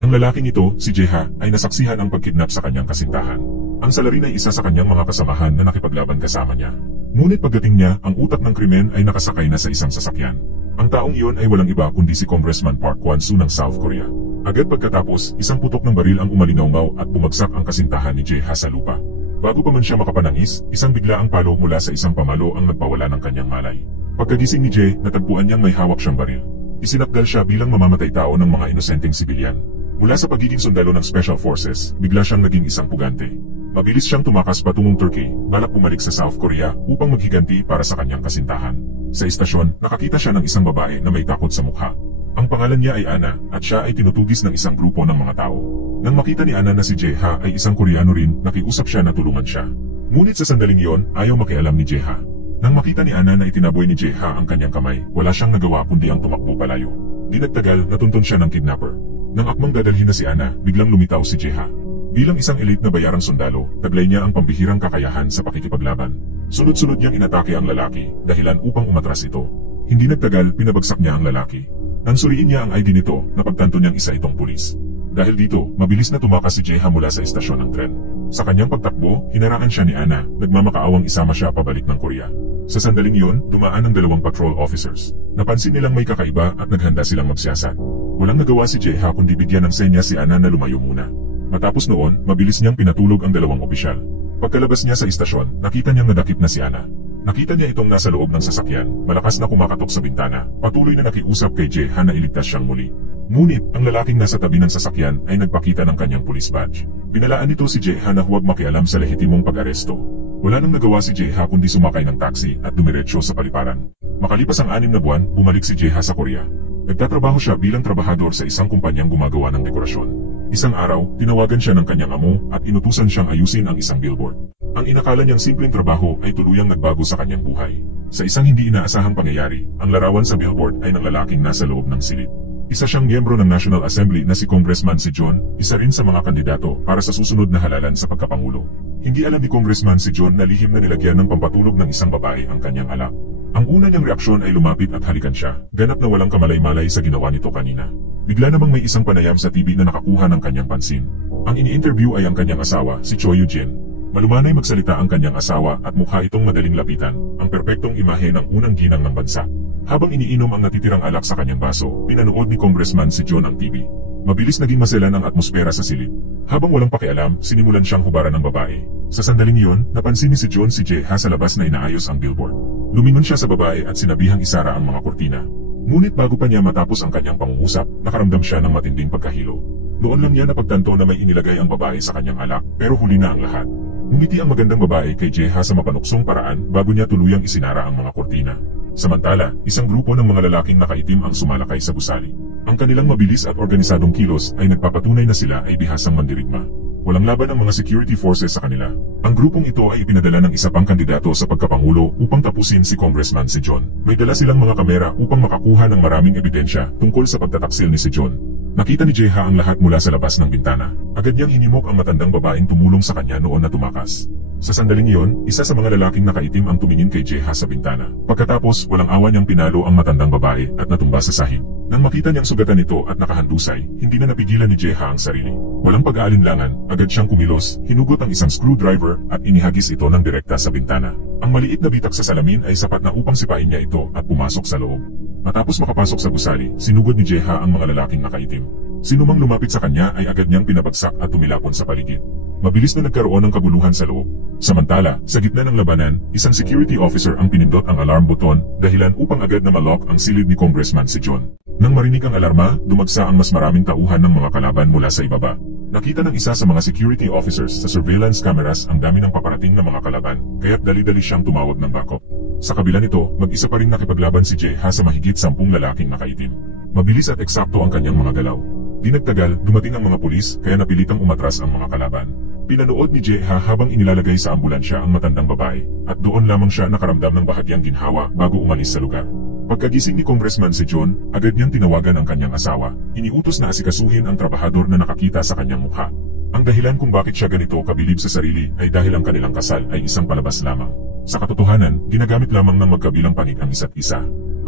Ang lalaking ito, si Jeha, ay nasaksihan ang pagkidnap sa kanyang kasintahan. Ang salarin ay isa sa kanyang mga kasamahan na nakipaglaban kasama niya. Ngunit pagdating niya, ang utak ng krimen ay nakasakay na sa isang sasakyan. Ang taong iyon ay walang iba kundi si Congressman Park Kwon-soo ng South Korea. Agad pagkatapos, isang putok ng baril ang umalingaw at bumagsak ang kasintahan ni Jeha sa lupa. Bago pa man siya makapanangis, isang biglaang palo mula sa isang pamalo ang nagpawala ng kanyang malay. Pagkagising ni Jay, natagpuan niyang may hawak siyang baril. Isinakdal siya bilang mamamatay tao ng mga inosenteng sibilyan. Mula sa pagiging sundalo ng Special Forces, bigla siyang naging isang pugante. Mabilis siyang tumakas patungong Turkey, balak bumalik sa South Korea upang maghiganti para sa kanyang kasintahan. Sa istasyon, nakakita siya ng isang babae na may takot sa mukha. Ang pangalan niya ay Anna, at siya ay tinutugis ng isang grupo ng mga tao. Nang makita ni Anna na si Jeha ay isang Koreano rin, nakiusap siya na tulungan siya. Ngunit sa sandaling iyon, ayaw makialam ni Jeha. Nang makita ni Anna na itinaboy ni Jeha ang kanyang kamay, wala siyang nagawa kundi ang tumakbo palayo. Di nagtagal, natuntun siya ng kidnapper. Nang akmang dadalhin na si Anna, biglang lumitaw si Jeha. Bilang isang elite na bayarang sundalo, taglay niya ang pambihirang kakayahan sa pakikipaglaban. Sunod-sunod niyang inatake ang lalaki, dahilan upang umatras ito. Hindi nagtagal, pinabagsak niya ang lalaki. Nang suriin niya ang ID nito, napagtanto niyang isa itong pulis. Dahil dito, mabilis na tumakas si Jeha mula sa istasyon ng tren. Sa kanyang pagtakbo, hinarangan siya ni Anna, nagmamakaawang isama siya pabalik ng Korea. Sa sandaling iyon, dumaan ang dalawang patrol officers. Napansin nilang may kakaiba at naghanda silang magsiyasat. Walang nagawa si Jeha kundi bigyan ng senya si Anna na lumayo muna. Matapos noon, mabilis niyang pinatulog ang dalawang opisyal. Pagkalabas niya sa istasyon, nakita niyang nadakip na si Anna. Nakita niya itong nasa loob ng sasakyan, malakas na kumakatok sa bintana, patuloy na nakiusap kay Jeha na iligtas siyang muli. Ngunit, ang lalaking nasa tabi ng sasakyan ay nagpakita ng kanyang police badge. Pinalaan nito si Jeha na huwag makialam sa lehitimong pag-aresto. Wala nang nagawa si Jeha kundi sumakay ng taxi at dumiretso sa paliparan. Makalipas ang 6 na buwan, bumalik si Jeha sa Korea. Nagtatrabaho siya bilang trabahador sa isang kumpanyang gumagawa ng dekorasyon. Isang araw, tinawagan siya ng kanyang amo at inutusan siyang ayusin ang isang billboard. Ang inakala niyang simpleng trabaho ay tuluyang nagbago sa kanyang buhay. Sa isang hindi inaasahang pangyayari, ang larawan sa billboard ay ng lalaking nasa loob ng silid. Isa siyang miyembro ng National Assembly na si Congressman si John, isa rin sa mga kandidato para sa susunod na halalan sa pagkapangulo. Hindi alam ni Congressman si John na lihim na nilagyan ng pampatulog ng isang babae ang kanyang alak. Ang una niyang reaksyon ay lumapit at halikan siya, ganap na walang kamalay-malay sa ginawa nito kanina. Bigla namang may isang panayam sa TV na nakakuha ng kanyang pansin. Ang ini-interview ay ang kanyang asawa, si Choi Yoo-jin. Malumanay magsalita ang kanyang asawa at mukha itong madaling lapitan, ang perpektong imahe ng unang ginang ng bansa. Habang iniinom ang natitirang alak sa kanyang baso, pinanood ni Congressman si John ang TV. Mabilis naging maselan ang atmosfera sa silid. Habang walang pakialam, sinimulan siyang hubaran ng babae. Sa sandaling iyon, napansin ni si John si Jeha sa labas na inaayos ang billboard. Lumingon siya sa babae at sinabihang isara ang mga kurtina. Ngunit bago pa niya matapos ang kanyang pangungusap, nakaramdam siya ng matinding pagkahilo. Noon lang niya napagtanto na may inilagay ang babae sa kanyang alak, pero huli na ang lahat. Ngumiti ang magandang babae kay Jeha sa mapanuksong paraan bago niya tuluyang isinara ang mga kurtina. Samantala, isang grupo ng mga lalaking nakaitim ang sumalakay sa gusali. Ang kanilang mabilis at organisadong kilos ay nagpapatunay na sila ay bihasang mandirigma. Walang laban ang mga security forces sa kanila. Ang grupong ito ay ipinadala ng isa pang kandidato sa pagkapangulo upang tapusin si Congressman si John. May dala silang mga kamera upang makakuha ng maraming ebidensya tungkol sa pagtataksil ni si John. Nakita ni Jeha ang lahat mula sa labas ng bintana. Agad niyang hinimok ang matandang babaeng tumulong sa kanya noon na tumakas. Sa sandaling iyon, isa sa mga lalaking nakaitim ang tumingin kay Jeha sa bintana. Pagkatapos, walang awa niyang pinalo ang matandang babae at natumba sa sahig. Nang makita niyang sugatan ito at nakahandusay, hindi na napigilan ni Jeha ang sarili. Walang pag-aalinlangan, agad siyang kumilos, hinugot ang isang screwdriver at inihagis ito ng direkta sa bintana. Ang maliit na bitak sa salamin ay sapat na upang sipain niya ito at pumasok sa loob. Matapos makapasok sa gusali, sinugod ni Jeha ang mga lalaking nakaitim. Sinumang lumapit sa kanya ay agad niyang pinabagsak at tumilapon sa paligid. Mabilis na nagkaroon ng kaguluhan sa loob. Samantala, sa gitna ng labanan, isang security officer ang pinindot ang alarm button dahilan upang agad na malock ang silid ni Congressman si John. Nang marinig ang alarma, dumagsa ang mas maraming tauhan ng mga kalaban mula sa ibaba. Nakita ng isa sa mga security officers sa surveillance cameras ang dami ng paparating na mga kalaban, kaya't dali-dali siyang tumawag ng backup. Sa kabila nito, mag-isa pa rin nakipaglaban si Jeha sa mahigit 10 lalaking nakaitim. Mabilis at eksakto ang kanyang mga galaw. Di nagtagal, dumating ang mga pulis, kaya napilitang umatras ang mga kalaban. Pinanood ni Jeha habang inilalagay sa ambulansya ang matandang babae, at doon lamang siya nakaramdam ng bahagyang ginhawa bago umalis sa lugar. Pagkagising ni Congressman si John, agad niyang tinawagan ang kanyang asawa. Iniutos na asikasuhin ang trabahador na nakakita sa kanyang mukha. Ang dahilan kung bakit siya ganito kabilib sa sarili ay dahil ang kanilang kasal ay isang palabas lamang. Sa katotohanan, ginagamit lamang ng magkabilang panig ang isa't isa.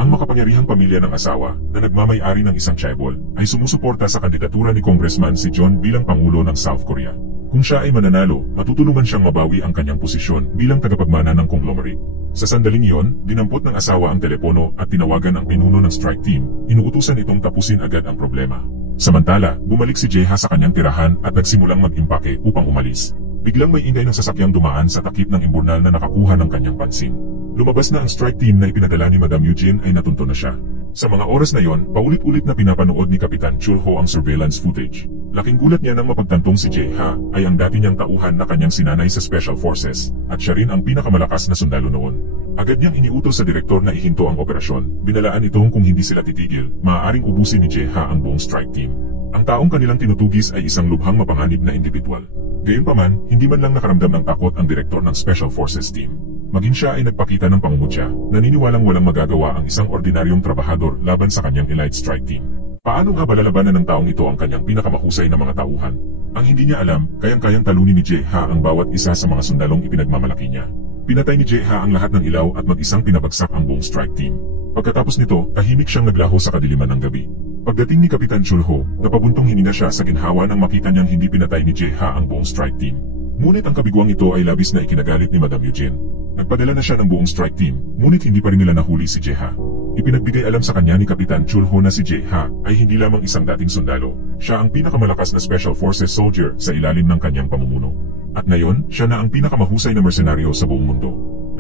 Ang makapangyarihang pamilya ng asawa na nagmamay-ari ng isang chaebol ay sumusuporta sa kandidatura ni Congressman si John bilang Pangulo ng South Korea. Kung siya ay mananalo, matutulungan siyang mabawi ang kanyang posisyon bilang tagapagmana ng conglomerate. Sa sandaling iyon, dinampot ng asawa ang telepono at tinawagan ang pinuno ng strike team, inuutusan itong tapusin agad ang problema. Samantala, bumalik si Jae-ha sa kanyang tirahan at nagsimulang mag-impake upang umalis. Biglang may ingay ng sasakyang dumaan sa takip ng imburnal na nakakuha ng kanyang pansin. Lumabas na ang strike team na ipinadala ni Madam Eugene ay natunto na siya. Sa mga oras na yon, paulit-ulit na pinapanood ni Kapitan Chul-ho ang surveillance footage. Laking gulat niya nang mapagtantong si Jae-ha ay ang dati niyang tauhan na kanyang sinanay sa Special Forces at siya rin ang pinakamalakas na sundalo noon. Agad niyang iniutos sa direktor na ihinto ang operasyon. Binalaan itong kung hindi sila titigil, maaaring ubusin ni Jae-ha ang buong strike team. Ang taong kanilang tinutugis ay isang lubhang mapanganib na individual. Gayunpaman, hindi man lang nakaramdam ng takot ang direktor ng Special Forces team. Maging siya ay nagpakita ng pangungutya, naniniwalang walang magagawa ang isang ordinaryong trabahador laban sa kanyang elite strike team. Paano nga balalabanan ng taong ito ang kanyang pinakamahusay na mga tauhan? Ang hindi niya alam, kayang-kayang talunin ni Jae-ha ang bawat isa sa mga sundalong ipinagmamalaki niya. Pinatay ni Jae-ha ang lahat ng ilaw at mag-isang pinabagsak ang buong strike team. Pagkatapos nito, tahimik siyang naglaho sa kadiliman ng gabi. Pagdating ni Kapitan Chul-ho, napabuntong hininga siya sa ginhawa nang makita niyang hindi pinatay ni Jae-ha ang buong strike team. Ngunit ang kabiguang ito ay labis na ikinagalit ni Madam Eugene. Nagpadala na siya ng buong strike team, ngunit hindi pa rin nila nahuli si Jae-ha. Ipinagbigay alam sa kanya ni Kapitan Chul-ho na si Jae-ha ay hindi lamang isang dating sundalo. Siya ang pinakamalakas na Special Forces soldier sa ilalim ng kanyang pamumuno. At ngayon, siya na ang pinakamahusay na mersenaryo sa buong mundo.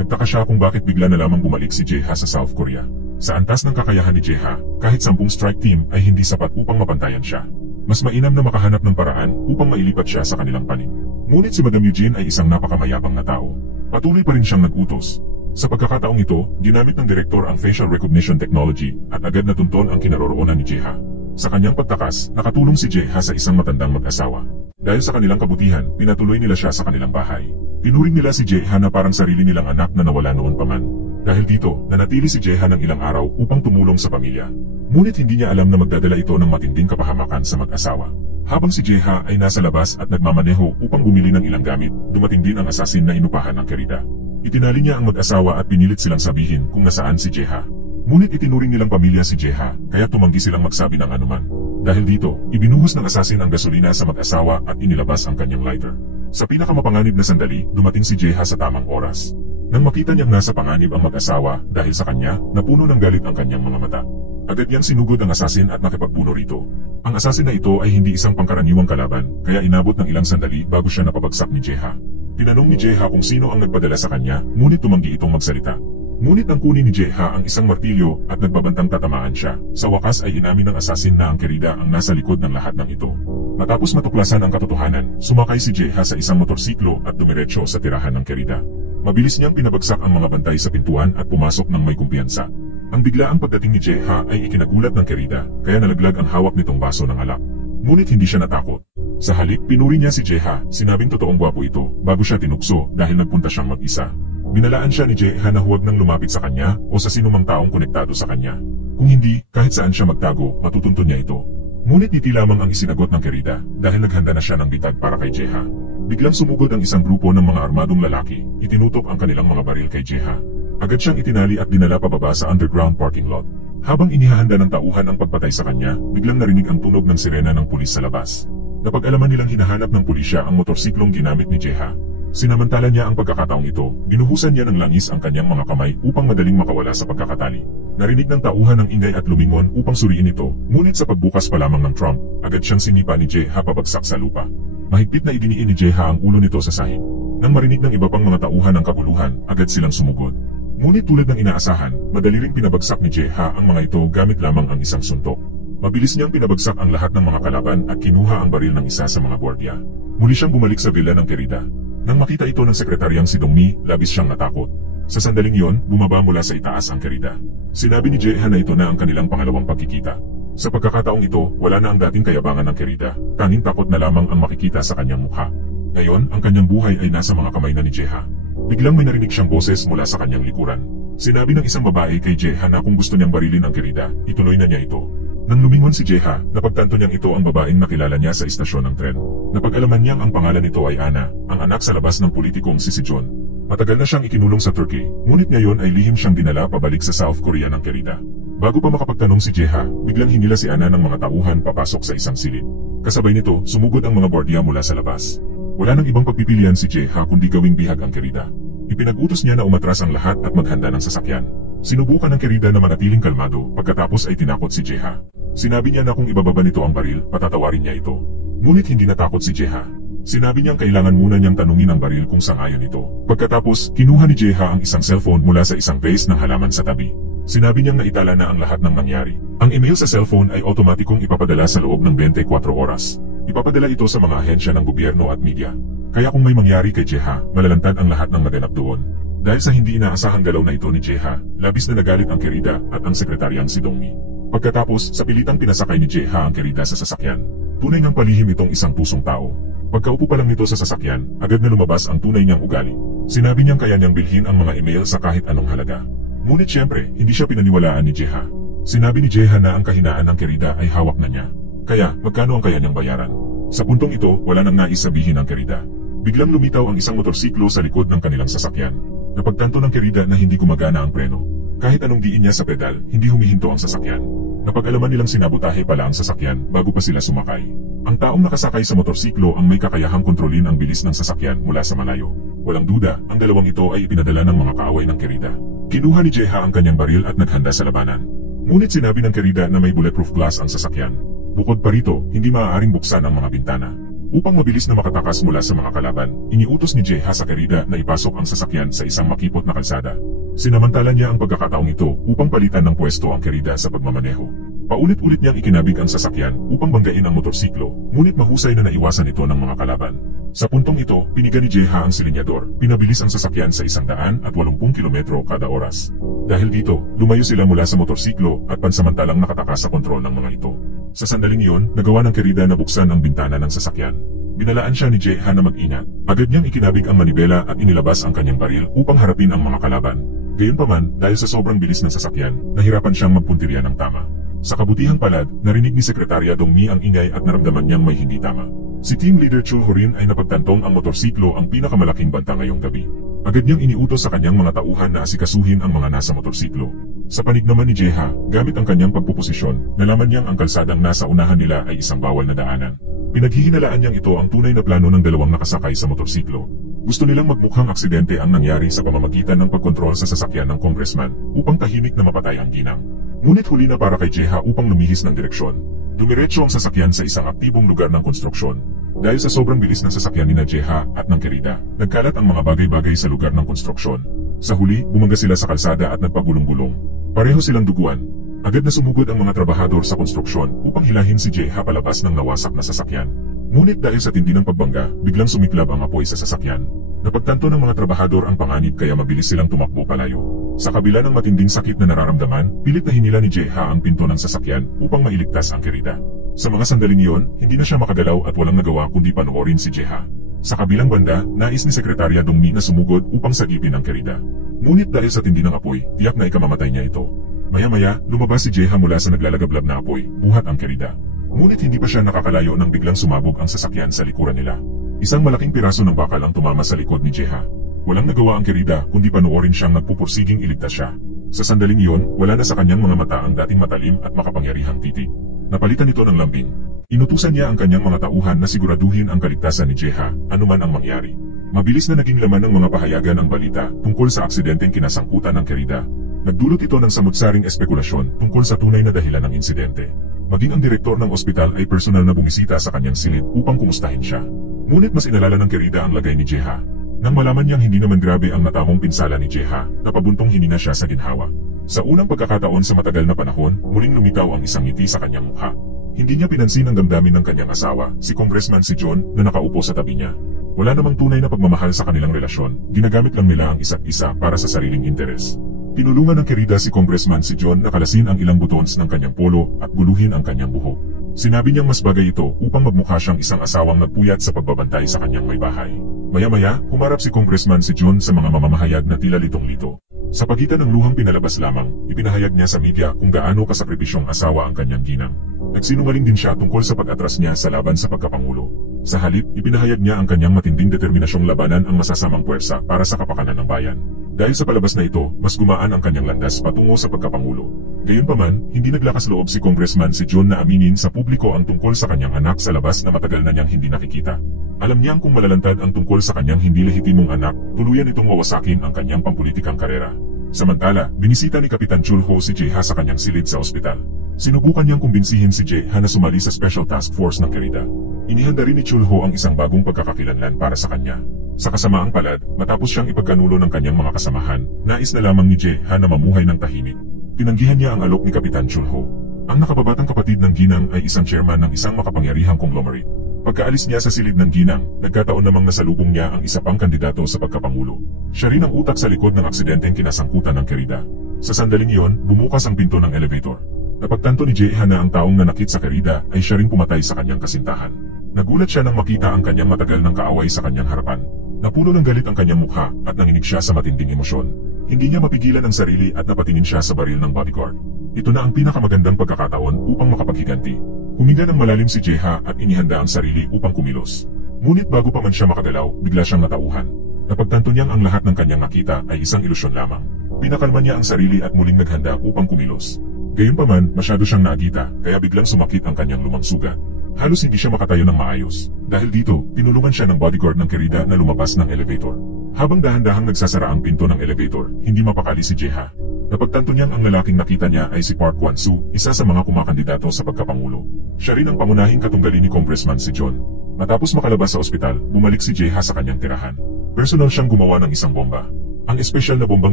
Nagtaka siya kung bakit bigla na lamang bumalik si Jae-ha sa South Korea. Sa antas ng kakayahan ni Jae-ha, kahit 10 strike team ay hindi sapat upang mapantayan siya. Mas mainam na makahanap ng paraan upang mailipat siya sa kanilang panig. Ngunit si Madam Eugene ay isang napakamayabang na tao. Patuloy pa rin siyang nag-utos. Sa pagkakataong ito, ginamit ng direktor ang facial recognition technology at agad natunton ang kinaroroonan ni Jae-ha. Sa kanyang pagtakas, nakatulong si Jae-ha sa isang matandang mag-asawa. Dahil sa kanilang kabutihan, pinatuloy nila siya sa kanilang bahay. Tinuring nila si Jae-ha na parang sarili nilang anak na nawala noon pa man. Dahil dito, nanatili si Jae-ha ng ilang araw upang tumulong sa pamilya. Ngunit hindi niya alam na magdadala ito ng matinding kapahamakan sa mag-asawa. Habang si Jae-ha ay nasa labas at nagmamaneho upang bumili ng ilang gamit, dumating din ang asasin na inupahan ng Kerida. Itinali niya ang mag-asawa at pinilit silang sabihin kung nasaan si Jae-ha. Ngunit itinuring nilang pamilya si Jae-ha, kaya tumanggi silang magsabi ng anuman. Dahil dito, ibinuhos ng asasin ang gasolina sa mag-asawa at inilabas ang kanyang lighter. Sa pinakamapanganib na sandali, dumating si Jae-ha sa tamang oras. Nang makita niyang nasa panganib ang mag-asawa dahil sa kanya, napuno ng galit ang kanyang mga mata. Agad niyang sinugod ang asasin at nakipagpuno rito. Ang asasin na ito ay hindi isang pangkaraniwang kalaban, kaya inabot ng ilang sandali bago siya napabagsak ni Jae-ha. Tinanong ni Jae-ha kung sino ang nagpadala sa kanya, ngunit tumanggi itong magsalita. Ngunit nang kunin ni Jae-ha ang isang martilyo at nagbabantang tatamaan siya, sa wakas ay inamin ng asasin na ang Kerida ang nasa likod ng lahat ng ito. Matapos matuklasan ang katotohanan, sumakay si Jae-ha sa isang motorsiklo at dumiretso sa tirahan ng Kerida. Mabilis niyang pinabagsak ang mga bantay sa pintuan at pumasok ng may kumpiyansa. Ang biglaang pagdating ni Jae-ha ay ikinagulat ng Kerida, kaya nalaglag ang hawak nitong baso ng alak. Ngunit hindi siya natakot. Sa halip, pinuri niya si Jae-ha, sinabing totoong gwapo ito, bago siya tinukso dahil nagpunta siyang mag-isa. Binalaan siya ni Jae-ha na huwag nang lumapit sa kanya o sa sinumang taong konektado sa kanya. Kung hindi, kahit saan siya magtago, matutuntun niya ito. Ngunit ngiti lamang ang isinagot ng Kerida dahil naghanda na siya ng bitag para kay Jae-ha. Biglang sumugod ang isang grupo ng mga armadong lalaki, itinutok ang kanilang mga baril kay Jae-ha. Agad siyang itinali at dinala pababa sa underground parking lot. Habang inihahanda ng tauhan ang pagpatay sa kanya, biglang narinig ang tunog ng sirena ng pulis sa labas. Napag-alaman nilang hinahanap ng pulisya ang motorsiklong ginamit ni Jae-ha. Sinamantala niya ang pagkakataong ito, binuhusan niya ng langis ang kanyang mga kamay upang madaling makawala sa pagkakatali. Narinig ng tauhan ng ingay at lumingon upang suriin ito, ngunit sa pagbukas pa lamang ng trunk, agad siyang sinipa ni Jae-ha pabagsak sa lupa. Mahigpit na idiniin ni Jae-ha ang ulo nito sa sahig. Nang marinig ng iba pang mga tauhan ang kabuluhan, agad silang sumugod. Ngunit tulad ng inaasahan, madali ring pinabagsak ni Jae-ha ang mga ito gamit lamang ang isang suntok. Mabilis niyang pinabagsak ang lahat ng mga kalaban at kinuha ang baril ng isa sa mga gwardiya. Muli siyang bumalik sa villa ng Kerida. Nang makita ito ng sekretaryang si Dongmi, labis siyang natakot. Sa sandaling iyon, bumaba mula sa itaas ang Kerida. Sinabi ni Jae-ha na ito na ang kanilang pangalawang pagkikita. Sa pagkakataong ito, wala na ang dating kayabangan ng Kerida, tanging takot na lamang ang makikita sa kanyang mukha. Ngayon, ang kanyang buhay ay nasa mga kamay na ni Jae-ha. Biglang may narinig siyang boses mula sa kanyang likuran. Sinabi ng isang babae kay Jae-ha na kung gusto niyang barilin ang Kerida, ituloy na niya ito. Nang lumingon si Jae-ha, napagtanto niyang ito ang babaeng nakilala niya sa istasyon ng tren. Napag-alaman niyang ang pangalan nito ay Ana, ang anak sa labas ng politikong si John. Matagal na siyang ikinulong sa Turkey, ngunit ngayon ay lihim siyang dinala pabalik sa South Korea ng Kerida. Bago pa makapagtanong si Jeha, biglang hinila si Ana ng mga tauhan papasok sa isang silid. Kasabay nito, sumugod ang mga bordya mula sa labas. Wala nang ibang pagpipilian si Jeha kundi gawing bihag ang Querida. Ipinag-utos niya na umatras ang lahat at maghanda ng sasakyan. Sinubukan ng Querida na manatiling kalmado, pagkatapos ay tinakot si Jeha. Sinabi niya na kung ibababa nito ang baril, patatawarin niya ito. Ngunit hindi natakot si Jeha. Sinabi niyang kailangan muna niyang tanungin ang baril kung sang-ayon ito. Pagkatapos, kinuha ni Jeha ang isang cellphone mula sa isang vase ng halaman sa tabi. Sinabi niyang naitala na ang lahat ng nangyari. Ang email sa cellphone ay otomatikong ipapadala sa loob ng 24 oras. Ipapadala ito sa mga ahensya ng gobyerno at media. Kaya kung may mangyari kay Jeha, malalantad ang lahat ng maganap doon. Dahil sa hindi inaasahang galaw na ito ni Jeha, labis na nagalit ang Querida at ang sekretaryang si Dongmi. Pagkatapos, sa pilitang pinasakay ni Jeha ang Querida sa sasakyan. Tunay ngang palihim itong isang pusong tao. Pagkaupo pa lang nito sa sasakyan, agad na lumabas ang tunay niyang ugali. Sinabi niyang kaya niyang bilhin ang mga email sa kahit anong halaga. Ngunit siyempre, hindi siya pinaniwalaan ni Jeha. Sinabi ni Jeha na ang kahinaan ng Querida ay hawak na niya. Kaya, magkano ang kaya niyang bayaran? Sa puntong ito, wala nang nais sabihin ang Querida. Biglang lumitaw ang isang motorsiklo sa likod ng kanilang sasakyan. Napagtanto ng Querida na hindi gumagana ang preno. Kahit anong diin niya sa pedal, hindi humihinto ang sasakyan. Napag-alaman nilang sinabutahe pala ang sasakyan bago pa sila sumakay. Ang taong nakasakay sa motorsiklo ang may kakayahang kontrolin ang bilis ng sasakyan mula sa malayo. Walang duda, ang dalawang ito ay ipinadala ng mga kaaway ng Querida. Kinuha ni Jeha ang kanyang baril at naghanda sa labanan. Ngunit sinabi ng Querida na may bulletproof glass ang sasakyan. Bukod pa rito, hindi maaaring buksan ang mga bintana. Upang mabilis na makatakas mula sa mga kalaban, iniutos ni Jeha sa Querida na ipasok ang sasakyan sa isang makipot na kalsada. Sinamantala niya ang pagkakataong ito upang palitan ng pwesto ang Querida sa pagmamaneho. Paulit-ulit niyang ikinabig ang sasakyan upang banggain ang motorsiklo, ngunit mahusay na naiwasan ito ng mga kalaban. Sa puntong ito, piniga ni Jeha ang silinyador, pinabilis ang sasakyan sa 180 kilometro kada oras. Dahil dito, lumayo sila mula sa motorsiklo at pansamantalang nakatakas sa kontrol ng mga ito. Sa sandaling iyon, nagawa ng Querida na buksan ang bintana ng sasakyan. Binalaan siya ni Jeha na mag-ingat. Agad niyang ikinabig ang manibela at inilabas ang kanyang baril upang harapin ang mga kalaban. Gayunpaman, dahil sa sobrang bilis ng sasakyan, nahirapan siyang magpuntirya ng tama. Sa kabutihang palad, narinig ni Sekretarya Dongmi ang ingay at naramdaman niyang may hindi tama. Si Team Leader Chul Horin ay napagtantong ang motorsiklo ang pinakamalaking banta ngayong gabi. Agad niyang iniutos sa kanyang mga tauhan na asikasuhin ang mga nasa motorsiklo. Sa panig naman ni Jeha, gamit ang kanyang pagpuposisyon, nalaman niyang ang kalsadang nasa unahan nila ay isang bawal na daanan. Pinaghihinalaan niyang ito ang tunay na plano ng dalawang nakasakay sa motorsiklo. Gusto nilang magmukhang aksidente ang nangyari sa pamamagitan ng pagkontrol sa sasakyan ng congressman upang tahimik na mapatay ang ginang. Ngunit huli na para kay Jeha upang lumihis ng direksyon. Dumiretso ang sasakyan sa isang aktibong lugar ng konstruksyon. Dahil sa sobrang bilis ng sasakyan ni Jeha at ng Querida, nagkalat ang mga bagay-bagay sa lugar ng konstruksyon. Sa huli, bumangga sila sa kalsada at nagpagulong-gulong. Pareho silang duguan. Agad na sumugod ang mga trabahador sa konstruksyon upang hilahin si Jeha palabas ng nawasak na sasakyan. Ngunit dahil sa tindi ng pagbangga, biglang sumiklab ang apoy sa sasakyan. Napagtanto ng mga trabahador ang panganib kaya mabilis silang tumakbo palayo. Sa kabila ng matinding sakit na nararamdaman, pilit na hinila ni Jeha ang pinto ng sasakyan upang mailigtas ang Querida. Sa mga sandaling iyon, hindi na siya makagalaw at walang nagawa kundi panoorin si Jeha. Sa kabilang banda, nais ni Sekretarya Dongmi na sumugod upang sagipin ang Querida. Ngunit dahil sa tindi ng apoy, tiyak na ikamamatay niya ito. Maya-maya, lumabas si Jeha mula sa naglalagablab na apoy, buhat ang Querida. Ngunit hindi pa siya nakakalayo nang biglang sumabog ang sasakyan sa likuran nila. Isang malaking piraso ng bakal ang tumama sa likod ni Jeha. Walang nagawa ang Querida kundi panoorin siyang nagpupursiging iligtas siya. Sa sandaling iyon, wala na sa kanyang mga mata ang dating matalim at makapangyarihang titig. Napalitan ito ng lambing. Inutusan niya ang kanyang mga tauhan na siguraduhin ang kaligtasan ni Jeha, anuman ang mangyari. Mabilis na naging laman ng mga pahayagan ang balita tungkol sa aksidenteng kinasangkutan ng Querida. Nagdulot ito ng samut-saring espekulasyon tungkol sa tunay na dahilan ng insidente. Maging ang direktor ng ospital ay personal na bumisita sa kanyang silid upang kumustahin siya. Ngunit mas inalala ng Querida ang lagay ni Jeha. Nang malaman niyang hindi naman grabe ang natamong pinsala ni Jeha, napabuntong hinina siya sa ginhawa. Sa unang pagkakataon sa matagal na panahon, muling lumitaw ang isang ngiti sa kanyang mukha. Hindi niya pinansin ang damdamin ng kanyang asawa, si Congressman si John, na nakaupo sa tabi niya. Wala namang tunay na pagmamahal sa kanilang relasyon, ginagamit lang nila ang isa't isa para sa sariling interes. Tinulungan ng Querida si Congressman si John na kalasin ang ilang buttons ng kanyang polo at guluhin ang kanyang buhok. Sinabi niyang mas bagay ito upang magmukha siyang isang asawang nagpuyat sa pagbabantay sa kanyang may bahay. Maya-maya, humarap si Congressman si John sa mga mamamahayag na tila litong-lito. Sa pagitan ng luhang pinalabas lamang, ipinahayag niya sa media kung gaano kasakripisyong asawa ang kanyang ginang. Nagsinungaling din siya tungkol sa pag-atras niya sa laban sa pagkapangulo. Sa halip, ipinahayag niya ang kanyang matinding determinasyong labanan ang masasamang puwersa para sa kapakanan ng bayan. Dahil sa palabas na ito, mas gumaan ang kanyang landas patungo sa pagkapangulo. Gayunpaman, hindi naglakas loob si Congressman si John na aminin sa publiko ang tungkol sa kanyang anak sa labas na matagal na niyang hindi nakikita. Alam niyang kung malalantad ang tungkol sa kanyang hindi lehitimong anak, tuluyan itong wawasakin ang kanyang pampulitikang karera. Samantala, binisita ni Kapitan Chulho si Jeha sa kanyang silid sa ospital. Sinubukan niyang kumbinsihin si Jeha na sumali sa Special Task Force ng Querida. Inihanda rin ni Chulho ang isang bagong pagkakakilanlan para sa kanya. Sa kasamaang palad, matapos siyang ipagkanulo ng kanyang mga kasamahan, nais na lamang ni Jeha na mamuhay ng tahimik. Tinanggihan niya ang alok ni Kapitan Chulho. Ang nakababatang kapatid ng Ginang ay isang chairman ng isang makapangyarihang conglomerate. Pagkaalis niya sa silid ng Ginang, nagkataon namang nasalubong niya ang isa pang kandidato sa pagkapangulo. Siya rin ang utak sa likod ng aksidenteng kinasangkutan ng Querida. Sa sandaling iyon, bumukas ang pinto ng elevator. Napagtanto ni Jeha na ang taong nanakit sa Querida ay siya rin pumatay sa kanyang kasintahan. Nagulat siya nang makita ang kanyang matagal ng kaaway sa kanyang harapan. Napuno ng galit ang kanyang mukha at nanginig siya sa matinding emosyon. Hindi niya mapigilan ang sarili at napatingin siya sa baril ng bodyguard. Ito na ang pinakamagandang pagkakataon upang makapaghiganti. Huminga ng malalim si Jeha at inihanda ang sarili upang kumilos. Ngunit bago pa man siya makagalaw, bigla siyang natauhan. Napagtanto niyang ang lahat ng kanyang nakita ay isang ilusyon lamang. Pinakalma niya ang sarili at muling naghanda upang kumilos. Gayunpaman, masyado siyang naagita, kaya biglang sumakit ang kanyang lumang sugat. Halos hindi siya makatayo ng maayos. Dahil dito, tinulungan siya ng bodyguard ng Querida na lumabas ng elevator. Habang dahan-dahang nagsasara ang pinto ng elevator, hindi mapakali si Jeha. Napagtanto niyang ang lalaking nakita niya ay si Park Kwan-soo, isa sa mga kumakandidato sa pagkapangulo. Siya rin ang pangunahing katunggali ni Congressman si John. Matapos makalabas sa ospital, bumalik si Jeha sa kanyang tirahan. Personal siyang gumawa ng isang bomba. Ang espesyal na bombang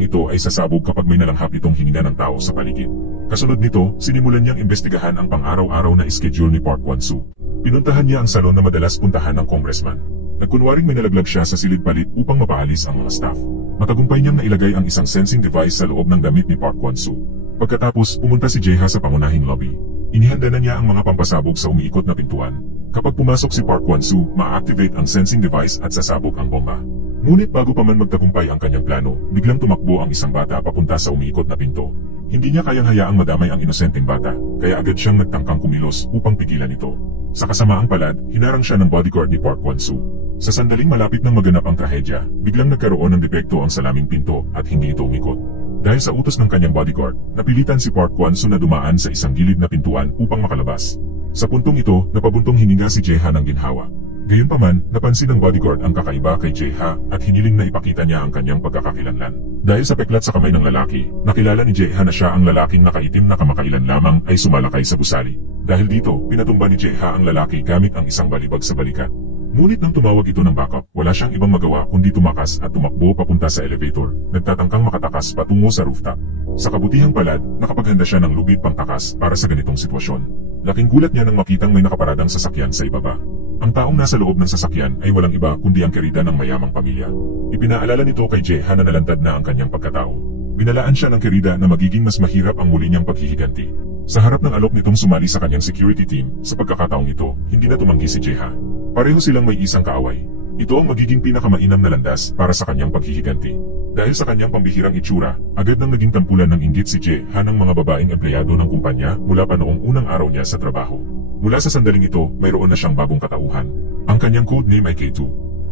ito ay sasabog kapag may nalanghap itong hininga ng tao sa paligid. Kasunod nito, sinimulan niyang imbestigahan ang pang-araw-araw na schedule ni Park Kwan-soo. Pinuntahan niya ang salon na madalas puntahan ng congressman. Nagkunwaring may nalaglag siya sa silid palit upang mapaalis ang mga staff. Matagumpay niyang nailagay ang isang sensing device sa loob ng damit ni Park Kwan-soo. Pagkatapos, pumunta si Jeha sa pangunahing lobby. Inihanda na niya ang mga pampasabog sa umiikot na pintuan. Kapag pumasok si Park Kwan-soo, ma-activate ang sensing device at sasabog ang bomba. Ngunit bago pa man magtagumpay ang kanyang plano, biglang tumakbo ang isang bata papunta sa umiikot na pinto. Hindi niya kayang hayaang madamay ang inosenteng bata, kaya agad siyang nagtangkang kumilos upang pigilan ito. Sa kasamaang palad, hinarang siya ng bodyguard ni Park Kwan-soo. Sa sandaling malapit nang maganap ang trahedya, biglang nagkaroon ng depekto ang salaming pinto at hindi ito umikot. Dahil sa utos ng kanyang bodyguard, napilitan si Park Kwan-soo na dumaan sa isang gilid na pintuan upang makalabas. Sa puntong ito, napabuntong hininga si Jeha ng ginhawa. Gayunpaman, napansin ng bodyguard ang kakaiba kay Jeha at hiniling na ipakita niya ang kanyang pagkakakilanlan. Dahil sa peklat sa kamay ng lalaki, nakilala ni Jeha na siya ang lalaking nakaitim na kamakailan lamang ay sumalakay sa gusali. Dahil dito, pinatumba ni Jeha ang lalaki gamit ang isang balibag sa balikat. Ngunit nang tumawag ito ng backup, wala siyang ibang magawa kundi tumakas at tumakbo papunta sa elevator, nagtatangkang makatakas patungo sa rooftop. Sa kabutihang palad, nakapaghanda siya ng lubid pangtakas para sa ganitong sitwasyon. Laking gulat niya nang makitang may nakaparadang sasakyan sa ibaba. Ang taong nasa loob ng sasakyan ay walang iba kundi ang Querida ng mayamang pamilya. Ipinaalala nito kay Jeha na nalantad na ang kanyang pagkatao. Binalaan siya ng Querida na magiging mas mahirap ang muli niyang paghihiganti. Sa harap ng alok nitong sumali sa kanyang security team, sa pagkakataong ito, hindi na tumanggi si Jeha. Pareho silang may isang kaaway. Ito ang magiging pinakamainam na landas para sa kanyang paghihiganti. Dahil sa kanyang pambihirang itsura, agad nang naging tampulan ng inggit si Jeha ng mga babaeng empleyado ng kumpanya mula pa noong unang araw niya sa trabaho. Mula sa sandaling ito, mayroon na siyang bagong katauhan. Ang kanyang code name ay K2.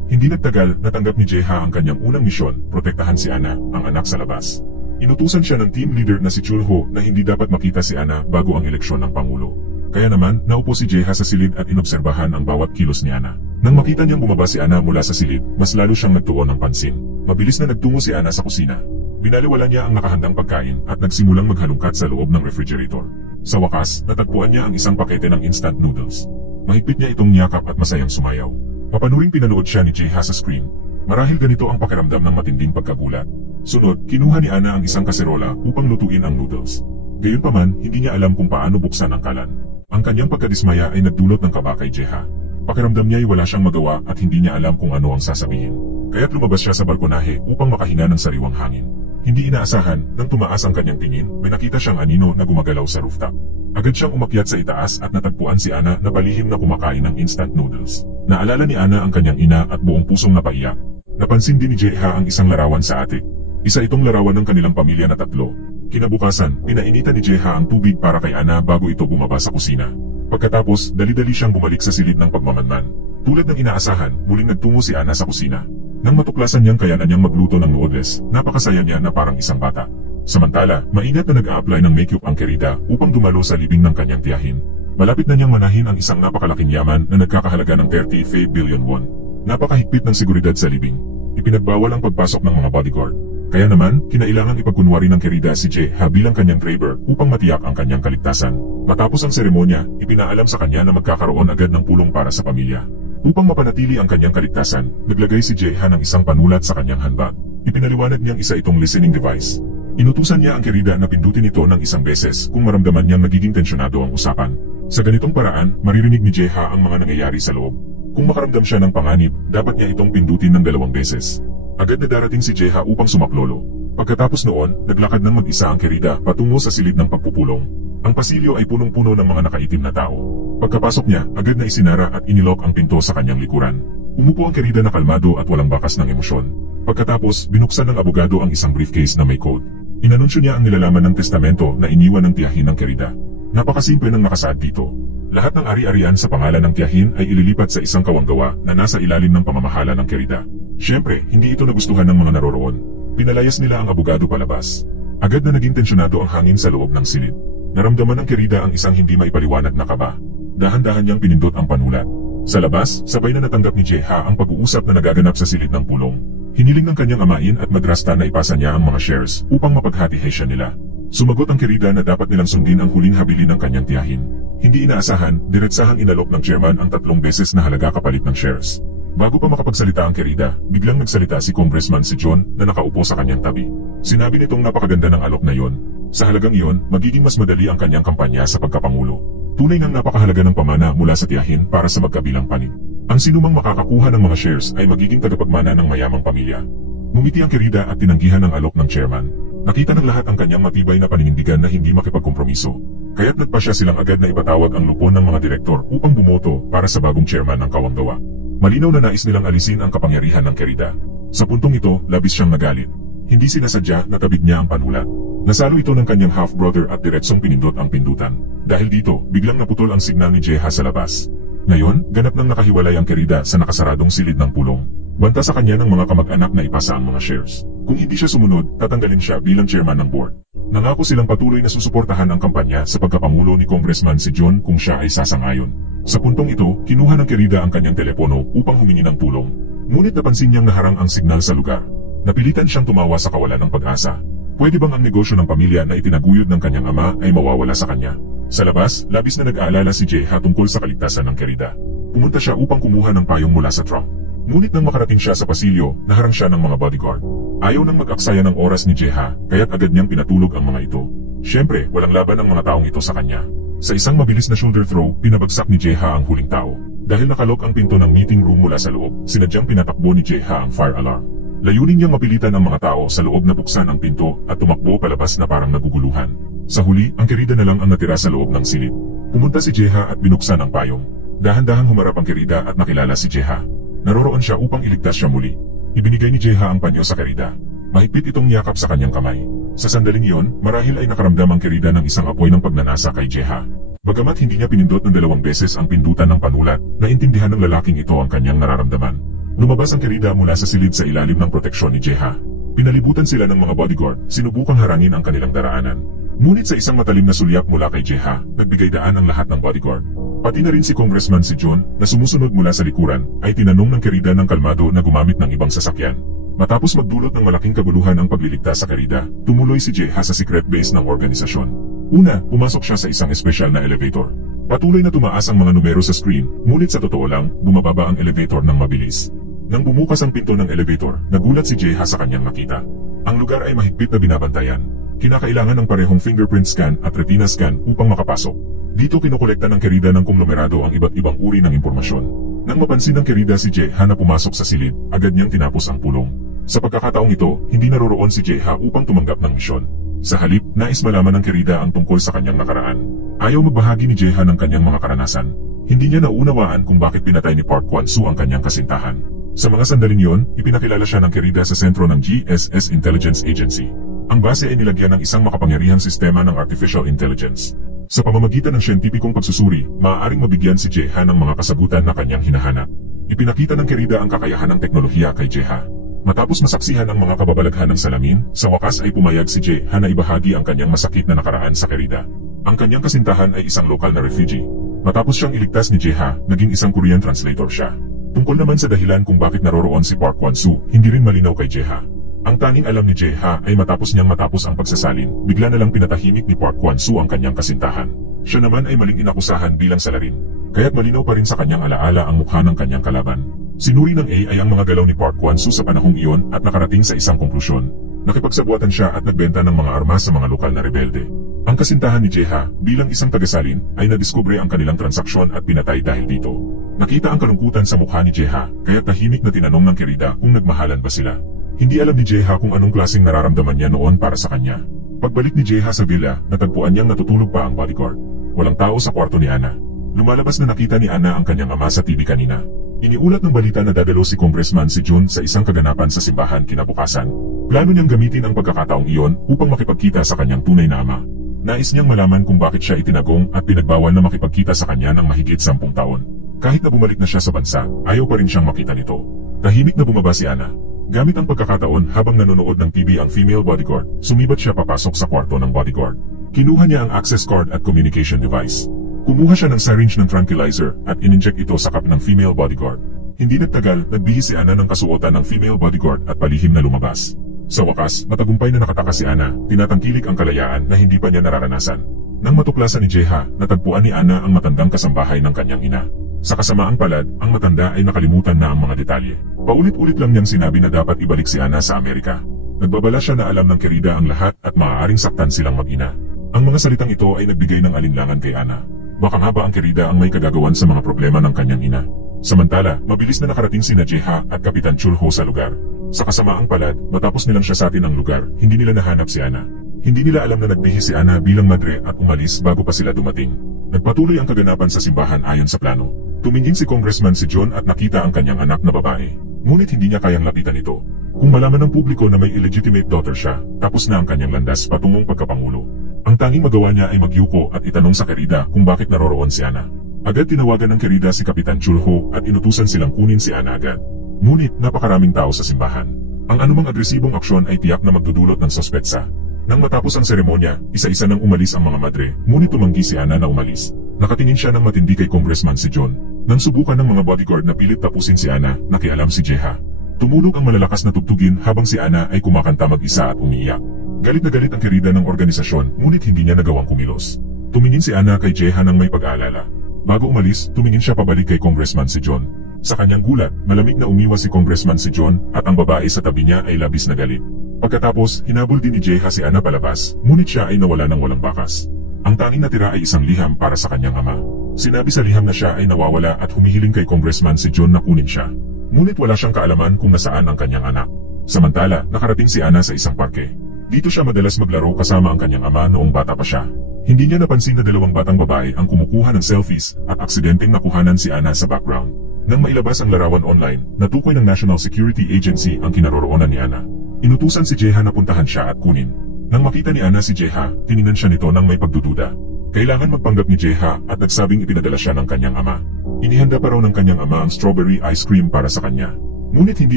Hindi nagtagal, natanggap ni Jeha ang kanyang unang misyon, protektahan si Ana, ang anak sa labas. Inutusan siya ng team leader na si Chulho na hindi dapat makita si Ana bago ang eleksyon ng Pangulo. Kaya naman, naupo si Jeha sa silid at inobserbahan ang bawat kilos ni Ana. Nang makita niyang bumaba si Ana mula sa silid, mas lalo siyang nagtuon ng pansin. Mabilis na nagtungo si Ana sa kusina. Binaliwala niya ang nakahandang pagkain at nagsimulang maghalungkat sa loob ng refrigerator. Sa wakas, natagpuan niya ang isang pakete ng instant noodles. Mahigpit niya itong niyakap at masayang sumayaw. Mapanuring pinanood siya ni Jeha sa screen. Marahil ganito ang pakiramdam ng matinding pagkagulat. Sunod, kinuha ni Ana ang isang kaserola upang lutuin ang noodles. Gayunpaman, hindi niya alam kung paano buksan ang kalan. Ang kanyang pagkadismaya ay nagdulot ng kaba kay Jeha. Pakiramdam niya ay wala siyang magawa at hindi niya alam kung ano ang sasabihin. Kaya't lumabas siya sa balkonahe upang makahina ng sariwang hangin. Hindi inaasahan, nang tumaas ang kanyang tingin, may nakita siyang anino na gumagalaw sa rooftop. Agad siyang umakyat sa itaas at natagpuan si Ana na palihim na kumakain ng instant noodles. Naalala ni Ana ang kanyang ina at buong pusong napaiyak. Napansin din ni Jeha ang isang larawan sa atik. Isa itong larawan ng kanilang pamilya na tatlo. Kinabukasan, pinainitan ni Jeha ang tubig para kay Ana bago ito bumaba sa kusina. Pagkatapos, dali-dali siyang bumalik sa silid ng pagmamanman. Tulad ng inaasahan, muling nagtungo si Ana sa kusina. Nang matuklasan niyang kayanan niyang magluto ng noodles, napakasaya niya na parang isang bata. Samantala, maingat na nag-a-apply ng makeup ang Querida upang dumalo sa libing ng kanyang tiyahin. Malapit na niyang manahin ang isang napakalaking yaman na nagkakahalaga ng 35 billion won. Napakahigpit ng seguridad sa libing. Ipinagbawal ang pagpasok ng mga bodyguard. Kaya naman, kinailangang ipagkunwari ng Querida si Jeha bilang kanyang driver upang matiyak ang kanyang kaligtasan. Matapos ang seremonya, ipinaalam sa kanya na magkakaroon agad ng pulong para sa pamilya. Upang mapanatili ang kanyang kaligtasan, naglagay si Jeha ng isang panulat sa kanyang handbag. Ipinaliwanag niyang isa itong listening device. Inutusan niya ang Querida na pindutin ito ng isang beses kung maramdaman niyang nagiging tensyonado ang usapan. Sa ganitong paraan, maririnig ni Jeha ang mga nangyayari sa loob. Kung makaramdam siya ng panganib, dapat niya itong pindutin ng 2 beses. Agad na darating si Jeha upang sumaklolo. Pagkatapos noon, naglakad ng mag-isa ang Querida patungo sa silid ng pagpupulong. Ang pasilyo ay punong-puno ng mga nakaitim na tao. Pagkapasok niya, agad na isinara at inilok ang pinto sa kanyang likuran. Umupo ang Querida na kalmado at walang bakas ng emosyon. Pagkatapos, binuksan ng abogado ang isang briefcase na may code. Inanunsyo niya ang nilalaman ng testamento na iniwan ng tiyahin ng Querida. Napakasimple ng nakasaad dito. Lahat ng ari-arian sa pangalan ng tiyahin ay ililipat sa isang kawanggawa na nasa ilalim ng pamamahala ng Querida. Siyempre, hindi ito nagustuhan ng mga naroroon. Pinalayas nila ang abogado palabas. Agad na naging tensyonado ang hangin sa loob ng silid. Naramdaman ng Querida ang isang hindi maipaliwanag na kaba. Dahan-dahan niyang pinindot ang panulat. Sa labas, sabay na natanggap ni Jeha ang pag-uusap na nagaganap sa silid ng pulong. Hiniling ng kanyang amain at madrasta na ipasa niya ang mga shares upang mapaghati-hay siya nila. Sumagot ang Querida na dapat nilang sundin ang huling habilin ng kanyang tiyahin. Hindi inaasahan, diretsahang inalok ng chairman ang 3 beses na halaga kapalit ng shares. Bago pa makapagsalita ang Querida, biglang nagsalita si Congressman si John na nakaupo sa kanyang tabi. Sinabi nitong napakaganda ng alok na iyon. Sa halagang iyon, magiging mas madali ang kanyang kampanya sa pagkapangulo. Tunay ngang napakahalaga ng pamana mula sa tiyahin para sa magkabilang panig. Ang sinumang makakakuha ng mga shares ay magiging tagapagmana ng mayamang pamilya. Ngumiti ang Querida at tinanggihan ang alok ng chairman. Nakita ng lahat ang kanyang matibay na paninindigan na hindi makipagkompromiso. Kaya't nagpa siya silang agad na ipatawag ang lupon ng mga direktor upang bumoto para sa bagong chairman ng kawanggawa. Malinaw na nais nilang alisin ang kapangyarihan ng Querida. Sa puntong ito, labis siyang nagalit. Hindi sinasadya na tabig niya ang panulat. Nasalo ito ng kanyang half-brother at diretsong pinindot ang pindutan. Dahil dito, biglang naputol ang signal ni Jeha sa labas. Ngayon, ganap nang nakahiwalay ang Querida sa nakasaradong silid ng pulong. Banta sa kanya ng mga kamag-anak na ipasa ang mga shares. Kung hindi siya sumunod, tatanggalin siya bilang chairman ng board. Nangako silang patuloy na susuportahan ang kampanya sa pagkapangulo ni Congressman si John kung siya ay sasangayon. Sa puntong ito, kinuha ng Querida ang kanyang telepono upang humingi ng tulong. Ngunit napansin niyang naharang ang signal sa lugar. Napilitan siyang tumawa sa kawalan ng pag-asa. Pwede bang ang negosyo ng pamilya na itinaguyod ng kanyang ama ay mawawala sa kanya? Sa labas, labis na nag-aalala si Jeha tungkol sa kaligtasan ng Querida. Pumunta siya upang kumuha ng payong mula sa trunk. Ngunit nang makarating siya sa pasilyo, naharang siya ng mga bodyguard. Ayaw nang mag-aksaya ng oras ni Jeha, kaya't agad niyang pinatulog ang mga ito. Siyempre, walang laban ang mga taong ito sa kanya. Sa isang mabilis na shoulder throw, pinabagsak ni Jeha ang huling tao. Dahil nakalok ang pinto ng meeting room mula sa loob, sinadyang pinatakbo ni Jeha ang fire alarm. Layunin niyang mapilitan ang mga tao sa loob na buksan ang pinto at tumakbo palabas na parang naguguluhan. Sa huli, ang Querida na lang ang natira sa loob ng silid. Pumunta si Jeha at binuksan ang payong. Dahan-dahang humarap ang Querida at nakilala si Jeha. Naroroon siya upang iligtas siya muli. Ibinigay ni Jeha ang panyo sa Querida. Mahigpit itong niyakap sa kanyang kamay. Sa sandaling iyon, marahil ay nakaramdam ang Querida ng isang apoy ng pagnanasa kay Jeha. Bagamat hindi niya pinindot ng 2 beses ang pindutan ng panulat, naintindihan ng lalaking ito ang kanyang nararamdaman. Lumabas ang Querida mula sa silid sa ilalim ng proteksyon ni Jeha. Pinalibutan sila ng mga bodyguard, sinubukang harangin ang kanilang daraanan. Ngunit sa isang matalim na sulyap mula kay Jeha, nagbigay daan ang lahat ng bodyguard. Pati na rin si Congressman si John, na sumusunod mula sa likuran, ay tinanong ng Querida ng kalmado na gumamit ng ibang sasakyan. Matapos magdulot ng malaking kaguluhan ang pagliligtas sa Querida, tumuloy si Jeha sa secret base ng organisasyon. Una, pumasok siya sa isang espesyal na elevator. Patuloy na tumaas ang mga numero sa screen, ngunit sa totoo lang, bumababa ang elevator ng mabilis. Nang bumukas ang pinto ng elevator, nagulat si Jeha sa kanyang nakita. Ang lugar ay mahigpit na binabantayan. Kinakailangan ng parehong fingerprint scan at retina scan upang makapasok. Dito kinokolekta ng Querida ng konglomerado ang iba't ibang uri ng impormasyon. Nang mapansin ng Querida si Jeha na pumasok sa silid, agad niyang tinapos ang pulong. Sa pagkakataong ito, hindi naroroon si Jeha upang tumanggap ng misyon. Sa halip, nais malaman ng Querida ang tungkol sa kanyang nakaraan. Ayaw magbahagi ni Jeha ng kanyang mga karanasan. Hindi niya naunawaan kung bakit pinatay ni Park Kwon-soo ang kanyang kasintahan. Sa mga sandaling yon, ipinakilala siya ng Querida sa sentro ng GSS Intelligence Agency. Ang base ay nilagyan ng isang makapangyarihang sistema ng artificial intelligence. Sa pamamagitan ng siyentipikong pagsusuri, maaaring mabigyan si Jeha ng mga kasagutan na kanyang hinahanap. Ipinakita ng Querida ang kakayahan ng teknolohiya kay Jeha. Matapos masaksihan ang mga kababalaghan ng salamin, sa wakas ay pumayag si Jeha na ibahagi ang kanyang masakit na nakaraan sa Querida. Ang kanyang kasintahan ay isang lokal na refugee. Matapos siyang iligtas ni Jeha, naging isang Korean translator siya. Tungkol naman sa dahilan kung bakit naroroon si Park Kwon-soo, hindi rin malinaw kay Jeha. Ang tanging alam ni Jeha ay matapos ang pagsasalin, bigla na lang pinatahimik ni Park Kwon-soo ang kanyang kasintahan. Siya naman ay maling inakusahan bilang salarin. Kaya't malinaw pa rin sa kanyang alaala ang mukha ng kanyang kalaban. Sinuri ng AI ang mga galaw ni Park Kwon-soo sa panahong iyon at nakarating sa isang konklusyon. Nakipagsabuatan siya at nagbenta ng mga armas sa mga lokal na rebelde. Ang kasintahan ni Jeha bilang isang tagasalin ay nadiskubre ang kanilang transaksyon at pinatay dahil dito. Nakita ang kalungkutan sa mukha ni Jeha, kaya't tahimik na tinanong ng Querida kung nagmahalan ba sila. Hindi alam ni Jeha kung anong klaseng nararamdaman niya noon para sa kanya. Pagbalik ni Jeha sa villa, natagpuan niyang natutulog pa ang bodyguard. Walang tao sa kwarto ni Ana. Lumalabas na nakita ni Ana ang kanyang ama sa TV kanina. Iniulat ng balita na dadalo si Congressman si Jun sa isang kaganapan sa simbahan kinabukasan. Plano niyang gamitin ang pagkakataong iyon upang makipagkita sa kanyang tunay na ama. Nais niyang malaman kung bakit siya itinagong at pinagbawal na makipagkita sa kanya ng mahigit 10 taon. Kahit na bumalik na siya sa bansa, ayaw pa rin siyang makita nito. Tahimik na bumaba si Ana. Gamit ang pagkakataon habang nanonood ng TV ang female bodyguard, sumibat siya papasok sa kwarto ng bodyguard. Kinuha niya ang access card at communication device. Kumuha siya ng syringe ng tranquilizer at ininject ito sa cup ng female bodyguard. Hindi nagtagal, nagbihis si Ana ng kasuotan ng female bodyguard at palihim na lumabas. Sa wakas, matagumpay na nakataka si Ana, tinatangkilik ang kalayaan na hindi pa niya nararanasan. Nang matuklasan ni Jeha, natagpuan ni Ana ang matandang kasambahay ng kanyang ina. Sa kasamaang palad, ang matanda ay nakalimutan na ang mga detalye. Paulit-ulit lang niyang sinabi na dapat ibalik si Ana sa Amerika. Nagbabala siya na alam ng Querida ang lahat at maaaring saktan silang mag-ina. Ang mga salitang ito ay nagbigay ng alinlangan kay Ana. Baka nga ba ang Querida ang may kagagawan sa mga problema ng kanyang ina? Samantala, mabilis na nakarating sina Jeha at Kapitan Chulho sa lugar. Sa kasamaang palad, matapos nilang siyasatin ang lugar, hindi nila nahanap si Ana. Hindi nila alam na nagbihis si Ana bilang madre at umalis bago pa sila dumating. Nagpatuloy ang kaganapan sa simbahan ayon sa plano. Tumingin si Congressman si John at nakita ang kanyang anak na babae. Ngunit hindi niya kayang lapitan ito. Kung malaman ng publiko na may illegitimate daughter siya, tapos na ang kanyang landas patungong pagkapangulo. Ang tanging magawa niya ay magyuko at itanong sa Querida kung bakit naroroon si Ana. Agad tinawagan ng Querida si Kapitan Chulho at inutusan silang kunin si Ana agad. Ngunit napakaraming tao sa simbahan. Ang anumang agresibong aksyon ay tiyak na magdudulot ng sospetsa. Nang matapos ang seremonya, isa-isa nang umalis ang mga madre, ngunit tumanggi si Ana na umalis. Nakatingin siya ng matindi kay Congressman si John. Nang subukan ng mga bodyguard na pilit tapusin si Ana, nakialam si Jeha. Tumulog ang malalakas na tugtugin habang si Ana ay kumakanta mag-isa at umiiyak. Galit na galit ang Querida ng organisasyon, ngunit hindi niya nagawang kumilos. Tumingin si Ana kay Jeha ng may pag-aalala. Bago umalis, tumingin siya pabalik kay Congressman si John. Sa kanyang gulat, malamig na umiwas si Congressman si John at ang babae sa tabi niya ay labis na galit. Pagkatapos, hinabol din ni Jeha si Ana palabas, ngunit siya ay nawala ng walang bakas. Ang tanging natira ay isang liham para sa kanyang ama. Sinabi sa liham na siya ay nawawala at humihiling kay Congressman si John na kunin siya. Ngunit wala siyang kaalaman kung nasaan ang kanyang anak. Samantala, nakarating si Ana sa isang parke. Dito siya madalas maglaro kasama ang kanyang ama noong bata pa siya. Hindi niya napansin na dalawang batang babae ang kumukuha ng selfies at aksidenteng nakuhanan si Ana sa background. Nang mailabas ang larawan online, natukoy ng National Security Agency ang kinaroroonan ni Ana. Inutusan si Jeha na puntahan siya at kunin. Nang makita ni Ana si Jeha, tiningnan siya nito ng may pagdududa. Kailangan magpanggap ni Jeha at nagsabing ipinadala siya ng kanyang ama. Inihanda pa raw ng kanyang ama ang strawberry ice cream para sa kanya. Ngunit hindi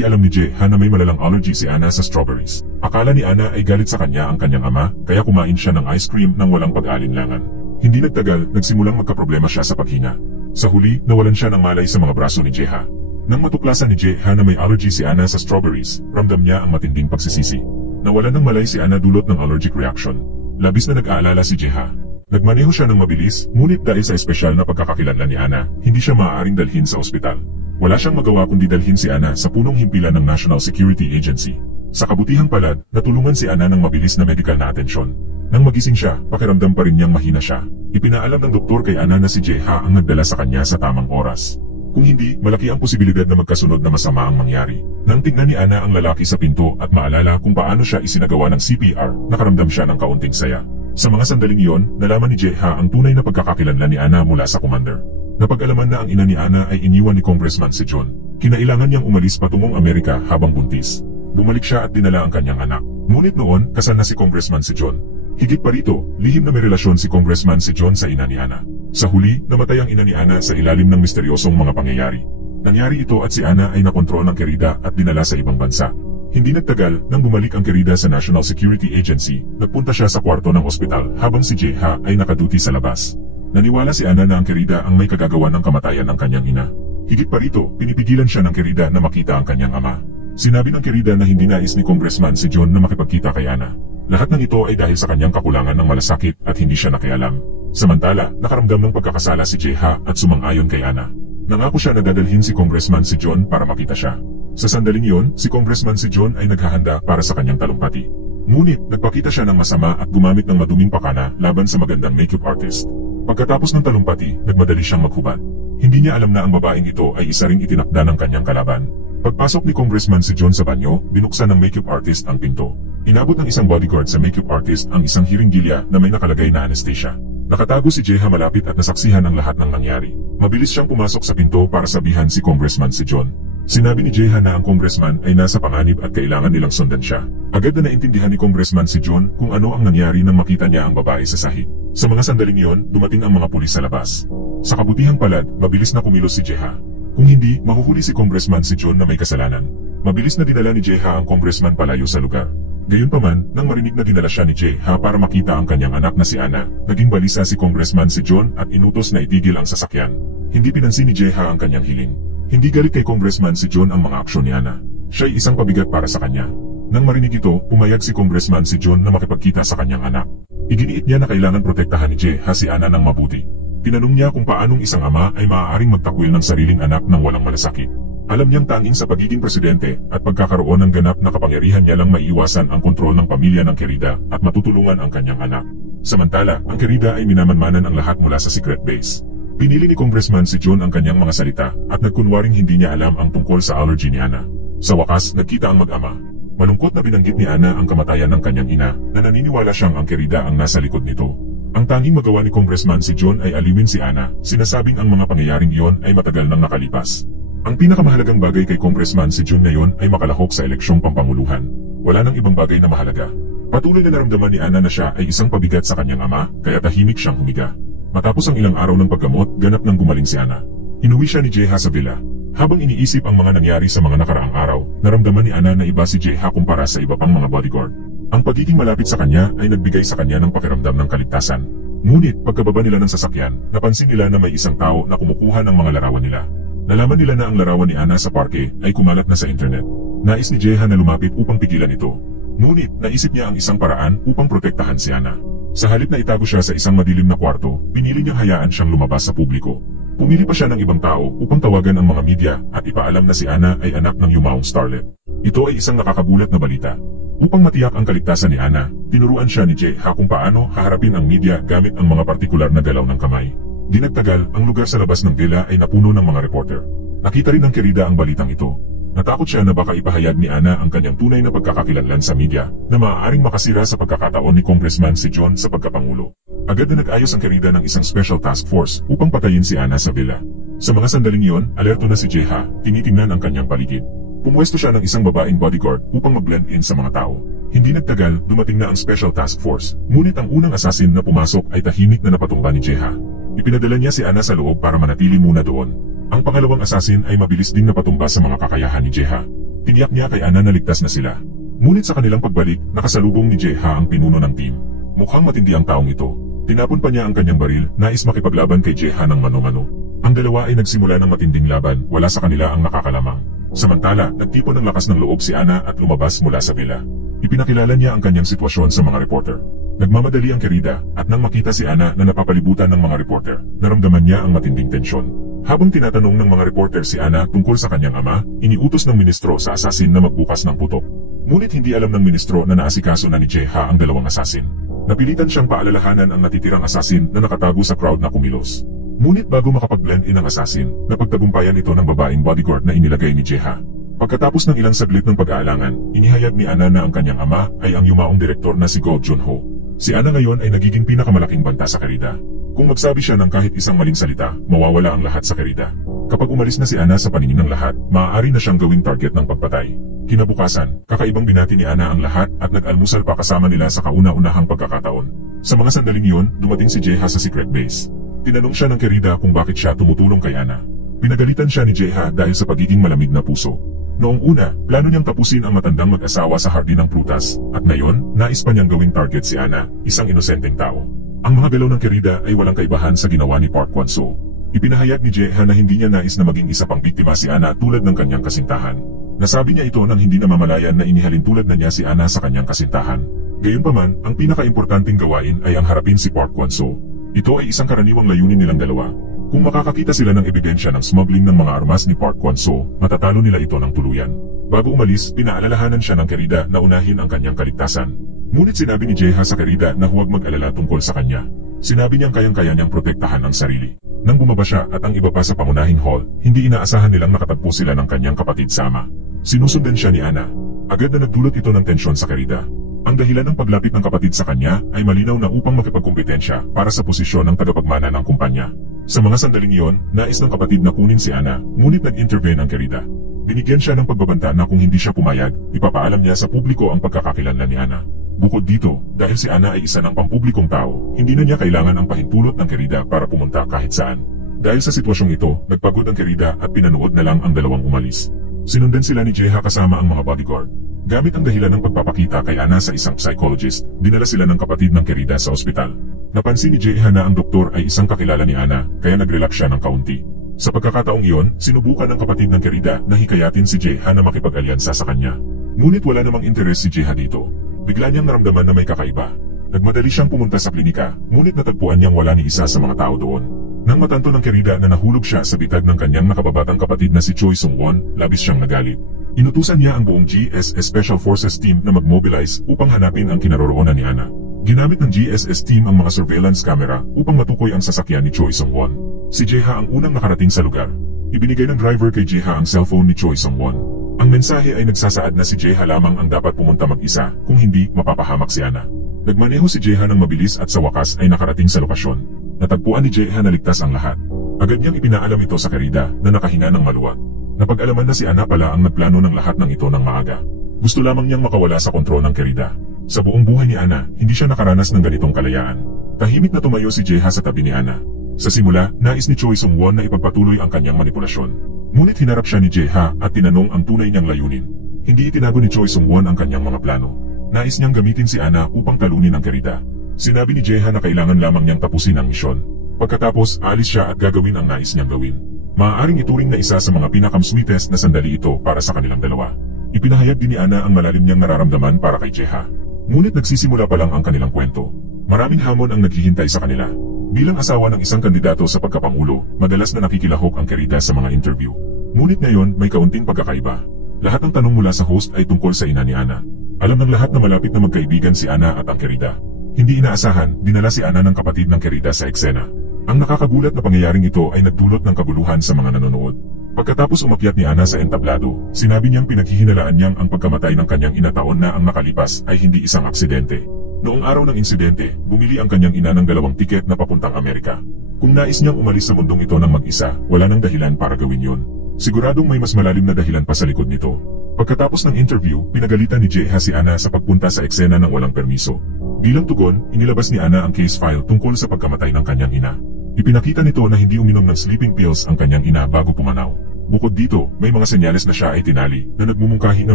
alam ni Jeha na may malalang allergy si Ana sa strawberries. Akala ni Ana ay galit sa kanya ang kanyang ama, kaya kumain siya ng ice cream nang walang pag-alinlangan. Hindi nagtagal, nagsimulang magkaproblema siya sa paghinga. Sa huli, nawalan siya ng malay sa mga braso ni Jeha. Nang matuklasan ni Jeha na may allergy si Ana sa strawberries, ramdam niya ang matinding pagsisisi. Nawalan ng malay si Ana dulot ng allergic reaction. Labis na nag-aalala si Jeha. Nagmaneho siya ng mabilis, ngunit dahil sa espesyal na pagkakakilanlan ni Ana, hindi siya maaaring dalhin sa ospital. Wala siyang magawa kundi dalhin si Ana sa punong himpilan ng National Security Agency. Sa kabutihang palad, natulungan si Ana ng mabilis na medical na atensyon. Nang magising siya, pakiramdam pa rin niyang mahina siya. Ipinaalam ng doktor kay Ana na si Jeha ang nagdala sa kanya sa tamang oras. Kung hindi, malaki ang posibilidad na magkasunod na masama ang mangyari. Nang tingnan ni Ana ang lalaki sa pinto at maalala kung paano siya isinagawa ng CPR, nakaramdam siya ng kaunting saya. Sa mga sandaling iyon, nalaman ni Jeha ang tunay na pagkakakilanlan ni Ana mula sa commander. Napag-alaman na ang ina ni Ana ay iniwan ni Congressman si John. Kinailangan niyang umalis patungong Amerika habang buntis. Bumalik siya at dinala ang kanyang anak. Ngunit noon, kasal na si Congressman si John. Higit pa rito, lihim na may relasyon si Congressman si John sa ina ni Ana. Sa huli, namatay ang ina ni Ana sa ilalim ng misteryosong mga pangyayari. Nangyari ito at si Ana ay nakontrol ng Querida at dinala sa ibang bansa. Hindi nagtagal, nang bumalik ang Querida sa National Security Agency, nagpunta siya sa kwarto ng ospital habang si Jeha ay nakaduty sa labas. Naniwala si Ana na ang Querida ang may kagagawan ng kamatayan ng kanyang ina. Higit pa rito, pinipigilan siya ng Querida na makita ang kanyang ama. Sinabi ng Querida na hindi nais ni Congressman si John na makipagkita kay Ana. Lahat ng ito ay dahil sa kanyang kakulangan ng malasakit at hindi siya nakialam. Samantala, nakaramdam ng pagkakasala si Jeha at sumang-ayon kay Ana. Nangako siya na dadalhin si Congressman si John para makita siya. Sa sandaling iyon, si Congressman si John ay naghahanda para sa kanyang talumpati. Ngunit, nagpakita siya ng masama at gumamit ng maduming pakana laban sa magandang makeup artist. Pagkatapos ng talumpati, nagmadali siyang maghubad. Hindi niya alam na ang babaeng ito ay isa ring itinakda ng kanyang kalaban. Pagpasok ni Congressman si John sa banyo, binuksan ng makeup artist ang pinto. Inabot ng isang bodyguard sa makeup artist ang isang hiringgilya na may nakalagay na anesthesia. Nakatago si Jeha malapit at nasaksihan ang lahat ng nangyari. Mabilis siyang pumasok sa pinto para sabihan si Congressman si John. Sinabi ni Jeha na ang congressman ay nasa panganib at kailangan nilang sundan siya. Agad na naintindihan ni Congressman si John kung ano ang nangyari nang makita niya ang babae sa sahig. Sa mga sandaling iyon, dumating ang mga pulis sa labas. Sa kabutihang palad, mabilis na kumilos si Jeha. Kung hindi, mahuhuli si Congressman si John na may kasalanan. Mabilis na dinala ni Jeha ang congressman palayo sa lugar. Gayunpaman, nang marinig na dinala siya ni Jeha para makita ang kanyang anak na si Ana, naging balisa si Congressman si John at inutos na itigil ang sasakyan. Hindi pinansin ni Jeha ang kanyang hiling. Hindi galit kay Congressman si John ang mga aksyon ni Ana. Siya'y isang pabigat para sa kanya. Nang marinig ito, pumayag si Congressman si John na makipagkita sa kanyang anak. Iginiit niya na kailangan protektahan ni Jeha si Ana ng mabuti. Tinanong niya kung paanong isang ama ay maaaring magtakwil ng sariling anak ng walang malasakit. Alam niyang tanging sa pagiging presidente at pagkakaroon ng ganap na kapangyarihan niya lang maiiwasan ang kontrol ng pamilya ng Querida at matutulungan ang kanyang anak. Samantala, ang Querida ay minamanmanan ang lahat mula sa secret base. Pinili ni Congressman si John ang kanyang mga salita at nagkunwaring hindi niya alam ang tungkol sa allergy ni Ana. Sa wakas, nagkita ang mag-ama. Malungkot na binanggit ni Ana ang kamatayan ng kanyang ina na naniniwala siyang ang Querida ang nasa likod nito. Ang tanging magawa ni Congressman si John ay aliwin si Ana, sinasabing ang mga pangyayaring iyon ay matagal nang nakalipas. Ang pinakamahalagang bagay kay Congressman si John ngayon ay makalahok sa eleksyong pampanguluhan. Wala nang ibang bagay na mahalaga. Patuloy na naramdaman ni Ana na siya ay isang pabigat sa kanyang ama, kaya tahimik siyang humiga. Matapos ang ilang araw ng paggamot, ganap nang gumaling si Ana. Inuwi siya ni Jeha sa villa. Habang iniisip ang mga nangyari sa mga nakaraang araw, naramdaman ni Ana na iba si Jeha kumpara sa iba pang mga bodyguard. Ang pagiging malapit sa kanya ay nagbigay sa kanya ng pakiramdam ng kaligtasan. Ngunit pagkababa nila ng sasakyan, napansin nila na may isang tao na kumukuha ng mga larawan nila. Nalaman nila na ang larawan ni Ana sa parke ay kumalat na sa internet. Nais ni Jeha na lumapit upang pigilan ito. Ngunit naisip niya ang isang paraan upang protektahan si Ana. Sa halip na itago siya sa isang madilim na kwarto, pinili niyang hayaan siyang lumabas sa publiko. Pumili pa siya ng ibang tao upang tawagan ang mga media at ipaalam na si Ana ay anak ng yumaong starlet. Ito ay isang nakakagulat na balita. Upang matiyak ang kaligtasan ni Ana, tinuruan siya ni Jeha kung paano haharapin ang media gamit ang mga partikular na galaw ng kamay. Di nagtagal, ang lugar sa labas ng villa ay napuno ng mga reporter. Nakita rin ng Querida ang balitang ito. Natakot siya na baka ipahayag ni Ana ang kanyang tunay na pagkakakilanlan sa media na maaaring makasira sa pagkakataon ni Congressman si John sa pagkapangulo. Agad na nag-ayos ang Querida ng isang special task force upang patayin si Ana sa villa. Sa mga sandaling iyon, alerto na si Jeha, tinitingnan ang kanyang paligid. Pumwesto siya ng isang babaeng bodyguard upang mag-blend in sa mga tao. Hindi nagtagal, dumating na ang special task force, ngunit ang unang assassin na pumasok ay tahimik na napatumba ni Jeha. Ipinadala niya si Ana sa loob para manatili muna doon. Ang pangalawang assassin ay mabilis ding napatumba sa mga kakayahan ni Jeha. Tiniyak niya kay Ana na ligtas na sila. Ngunit sa kanilang pagbalik, nakasalubong ni Jeha ang pinuno ng team. Mukhang matindi ang taong ito. Tinapon pa niya ang kanyang baril, nais makipaglaban kay Jeha ng mano-mano. Ang dalawa ay nagsimula ng matinding laban, wala sa kanila ang nakakalamang. Samantala, nagtipon ng lakas ng loob si Ana at lumabas mula sa villa. Ipinakilala niya ang kanyang sitwasyon sa mga reporter. Nagmamadali ang Querida at nang makita si Ana na napapalibutan ng mga reporter, naramdaman niya ang matinding tensyon. Habang tinatanong ng mga reporter si Ana tungkol sa kanyang ama, iniutos ng ministro sa asasin na magbukas ng putok. Ngunit hindi alam ng ministro na naasikaso na ni Jeha ang dalawang asasin. Napilitan siyang paalalahanan ang natitirang asasin na nakatago sa crowd na kumilos. Ngunit bago makapag-blend in ang assassin, napagtagumpayan ito ng babaeng bodyguard na inilagay ni Jeha. Pagkatapos ng ilang saglit ng pag-aalangan, inihayag ni Ana na ang kanyang ama ay ang yumaong direktor na si Go Junho. Si Ana ngayon ay nagiging pinakamalaking banta sa Querida. Kung magsabi siya ng kahit isang maling salita, mawawala ang lahat sa Querida. Kapag umalis na si Ana sa paningin ng lahat, maaari na siyang gawing target ng pagpatay. Kinabukasan, kakaibang binati ni Ana ang lahat at nag-almusal pa kasama nila sa kauna-unahang pagkakataon. Sa mga sandaling iyon, dumating si Jeha sa secret base. Tinanong siya ng Querida kung bakit siya tumutulong kay Ana. Pinagalitan siya ni Jeha dahil sa pagiging malamig na puso. Noong una, plano niyang tapusin ang matandang mag-asawa sa hardin ng prutas, at ngayon, nais pa niyang gawing target si Ana, isang inosenteng tao. Ang mga galaw ng Querida ay walang kaibahan sa ginawa ni Park Kwon-soo. Ipinahayag ni Jeha na hindi niya nais na maging isa pang biktima si Ana tulad ng kanyang kasintahan. Nasabi niya ito nang hindi na mamalayan na inihalin tulad na niya si Ana sa kanyang kasintahan. Gayunpaman, ang pinaka-importanting gawain ay ang harapin si Park Kwon-soo. Ito ay isang karaniwang layunin nilang dalawa. Kung makakakita sila ng ebidensya ng smuggling ng mga armas ni Park Kwon-soo, matatalo nila ito ng tuluyan. Bago umalis, pinaalalahanan siya ng Querida na unahin ang kanyang kaligtasan. Ngunit sinabi ni Jeha sa Querida na huwag mag-alala tungkol sa kanya. Sinabi niyang kayang-kaya niyang protektahan ang sarili. Nang bumaba siya at ang iba pa sa pangunahing hall, hindi inaasahan nilang nakatagpo sila ng kanyang kapatid Sama. Sinusundan siya ni Ana. Agad na nagdulot ito ng tensyon sa Querida. Ang dahilan ng paglapit ng kapatid sa kanya ay malinaw na upang makipagkumpetensya para sa posisyon ng tagapagmana ng kumpanya. Sa mga sandaling iyon, nais ng kapatid na kunin si Ana, ngunit nag-intervene ang Querida. Binigyan siya ng pagbabanta na kung hindi siya pumayag, ipapaalam niya sa publiko ang pagkakakilanlan ni Ana. Bukod dito, dahil si Ana ay isa ng pampublikong tao, hindi na niya kailangan ang pahintulot ng Querida para pumunta kahit saan. Dahil sa sitwasyong ito, nagpagod ang Querida at pinanood na lang ang dalawang umalis. Sinundan sila ni Jeha kasama ang mga bodyguard. Gamit ang dahilan ng pagpapakita kay Ana sa isang psychologist, dinala sila ng kapatid ng Querida sa ospital. Napansin ni Jeha na ang doktor ay isang kakilala ni Ana, kaya nag-relax siya ng kaunti. Sa pagkakataong iyon, sinubukan ng kapatid ng Querida na hikayatin si Jeha na makipag-alyansa sa kanya. Ngunit wala namang interes si Jeha dito. Bigla niyang naramdaman na may kakaiba. Nagmadali siyang pumunta sa klinika, ngunit natagpuan niyang wala ni isa sa mga tao doon. Nang matanto ng Querida na nahulog siya sa bitag ng kanyang nakababatang kapatid na si Choi Sung-won, labis siyang nagalit. Inutusan niya ang buong GSS Special Forces team na mag-mobilize upang hanapin ang kinaroroonan ni Ana. Ginamit ng GSS team ang mga surveillance camera upang matukoy ang sasakyan ni Choi Sung-won. Si Jeha ang unang nakarating sa lugar. Ibinigay ng driver kay Jeha ang cellphone ni Choi Sung-won. Ang mensahe ay nagsasaad na si Jeha lamang ang dapat pumunta mag-isa, kung hindi, mapapahamak si Ana. Nagmaneho si Jeha ng mabilis at sa wakas ay nakarating sa lokasyon. Natagpuan ni Jeha na ligtas ang lahat. Agad niyang ipinaalam ito sa Querida na nakahina ng maluwag. Napag-alaman na si Ana pala ang nagplano ng lahat ng ito ng maaga. Gusto lamang niyang makawala sa kontrol ng Querida. Sa buong buhay ni Ana, hindi siya nakaranas ng ganitong kalayaan. Tahimik na tumayo si Jeha sa tabi ni Ana. Sa simula, nais ni Choi Sung-won na ipagpatuloy ang kanyang manipulasyon. Ngunit hinarap siya ni Jeha at tinanong ang tunay niyang layunin. Hindi itinago ni Choi Sung-won ang kanyang mga plano. Nais niyang gamitin si Ana upang talunin ang Querida. Sinabi ni Jeha na kailangan lamang niyang tapusin ang misyon. Pagkatapos, alis siya at gagawin ang nais niyang gawin. Maaaring ituring na isa sa mga pinakam-sweetest na sandali ito para sa kanilang dalawa. Ipinahayag din ni Ana ang malalim niyang nararamdaman para kay Jeha. Ngunit nagsisimula pa lang ang kanilang kwento. Maraming hamon ang naghihintay sa kanila. Bilang asawa ng isang kandidato sa pagkapangulo, madalas na nakikilahok ang Querida sa mga interview. Ngunit ngayon, may kaunting pagkakaiba. Lahat ng tanong mula sa host ay tungkol sa ina ni Ana. Alam ng lahat na malapit na magkaibigan si Ana at ang Querida. Hindi inaasahan, dinala si Ana ng kapatid ng Querida sa eksena. Ang nakakagulat na pangyayaring ito ay nagdulot ng kabuluhan sa mga nanonood. Pagkatapos umakyat ni Ana sa entablado, sinabi niyang pinaghihinalaan niyang ang pagkamatay ng kanyang ina taon na ang nakalipas ay hindi isang aksidente. Noong araw ng insidente, bumili ang kanyang ina ng 2 tiket na papuntang Amerika. Kung nais niyang umalis sa mundong ito ng mag-isa, wala nang dahilan para gawin yun. Siguradong may mas malalim na dahilan pa sa likod nito. Pagkatapos ng interview, pinagalitan ni Jeha si Ana sa pagpunta sa eksena ng walang permiso. Bilang tugon, inilabas ni Ana ang case file tungkol sa pagkamatay ng kanyang ina. Ipinakita nito na hindi uminom ng sleeping pills ang kanyang ina bago pumanaw. Bukod dito, may mga senyales na siya ay tinali na nagmumungkahi na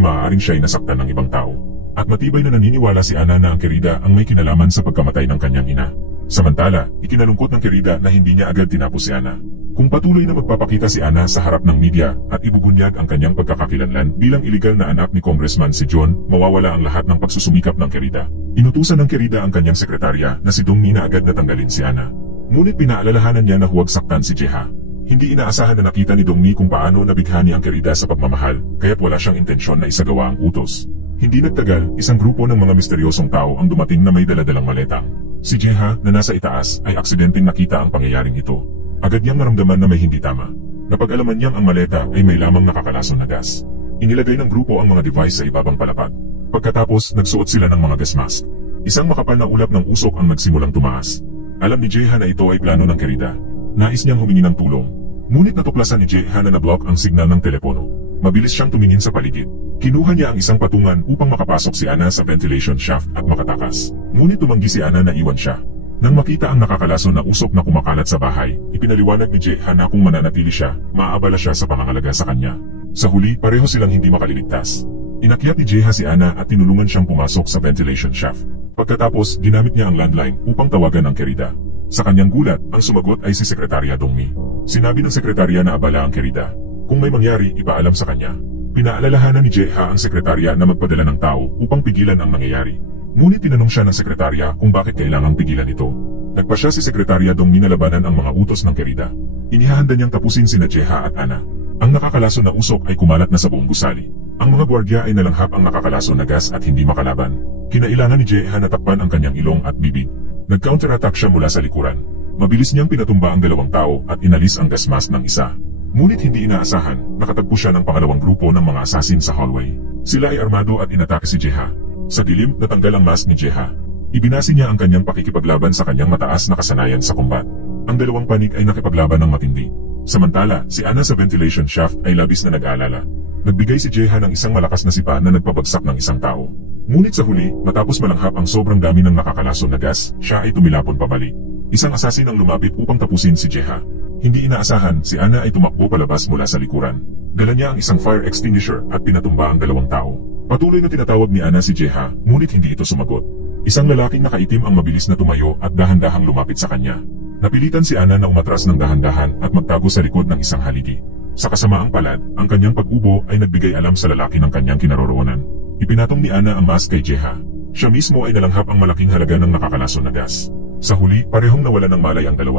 maaaring siya ay nasaktan ng ibang tao. At matibay na naniniwala si Ana na ang Querida ang may kinalaman sa pagkamatay ng kanyang ina. Samantala, ikinalungkot ng Querida na hindi niya agad tinapos si Ana. Kung patuloy na magpapakita si Ana sa harap ng media at ibubunyag ang kanyang pagkakakilanlan bilang iligal na anak ni Congressman si John, mawawala ang lahat ng pagsusumikap ng Querida. Inutusan ng Querida ang kanyang sekretarya na si Dong Mi na agad na tanggalin si Ana. Ngunit pinaalalahanan niya na huwag saktan si Jeha. Hindi inaasahan na nakita ni Dong Mi kung paano nabighani ang Querida sa pagmamahal, kaya't wala siyang intensyon na isagawa ang utos. Hindi nagtagal, isang grupo ng mga misteryosong tao ang dumating na may daladalang maleta. Si Jeha, na nasa itaas, ay aksidenteng nakita ang pangyayaring ito. Agad niyang naramdaman na may hindi tama. Napag-alaman niyang ang maleta ay may lamang nakakalason na gas. Inilagay ng grupo ang mga device sa ibabang palapag. Pagkatapos, nagsuot sila ng mga gas mask. Isang makapal na ulap ng usok ang nagsimulang tumaas. Alam ni Jeha na ito ay plano ng Querida. Nais niyang humingi ng tulong. Ngunit natuklasan ni Jeha na na-block ang signal ng telepono. Mabilis siyang tumingin sa paligid. Kinuha niya ang isang patungan upang makapasok si Ana sa ventilation shaft at makatakas. Ngunit tumanggi si Ana na iwan siya. Nang makita ang nakakalason na usok na kumakalat sa bahay, ipinaliwanag ni Jeha na kung mananatili siya, maaabala siya sa pangangalaga sa kanya. Sa huli, pareho silang hindi makaliligtas. Inakyat ni Jeha si Ana at tinulungan siyang pumasok sa ventilation shaft. Pagkatapos, ginamit niya ang landline upang tawagan ang Querida. Sa kanyang gulat, ang sumagot ay si Sekretarya Dongmi. Sinabi ng sekretarya na abala ang Querida. Kung may mangyari, ipaalam sa kanya. Pinaalalahanan ni Jeha ang sekretarya na magpadala ng tao upang pigilan ang nangyayari. Ngunit tinanong siya ng sekretarya kung bakit kailangang pigilan ito. Nagpasya si Sekretarya Dongmi na labanan ang mga utos ng Querida. Inihahanda niyang tapusin sina Jeha at Ana. Ang nakakalason na usok ay kumalat na sa buong gusali. Ang mga gwardiya ay nalanghap ang nakakalason na gas at hindi makalaban. Kinailangan ni Jeha na takpan ang kanyang ilong at bibig. Nag-counterattack siya mula sa likuran. Mabilis niyang pinatumba ang 2 tao at inalis ang gas mask ng isa. Ngunit hindi inaasahan, nakatagpo siya ng pangalawang grupo ng mga assassin sa hallway. Sila ay armado at inatake si Jeha. Sa dilim, natanggal ang mask ni Jeha. Ibinasi niya ang kanyang pakikipaglaban sa kanyang mataas na kasanayan sa kombat. Ang 2 panik ay nakipaglaban ng matindi. Samantala, si Ana sa ventilation shaft ay labis na nag-aalala. Nagbigay si Jeha ng isang malakas na sipa na nagpabagsak ng isang tao. Ngunit sa huli, matapos malanghap ang sobrang dami ng nakakalason na gas, siya ay tumilapon pabalik. Isang asasin ang lumapit upang tapusin si Jeha. Hindi inaasahan, si Ana ay tumakbo palabas mula sa likuran. Dala niya ang isang fire extinguisher at pinatumba ang 2 tao. Patuloy na tinatawag ni Ana si Jeha, ngunit hindi ito sumagot. Isang lalaking nakaitim ang mabilis na tumayo at dahan-dahang lumapit sa kanya. Napilitan si Ana na umatras ng dahan-dahan at magtago sa likod ng isang haligi. Sa kasamaang palad, ang kanyang pag-ubo ay nagbigay alam sa lalaki ng kanyang kinaroroonan. Ipinatong ni Ana ang mask kay Jeha. Siya mismo ay nalanghap ang malaking halaga ng nakakalason na gas. Sa huli, parehong nawala ng malay ang 2.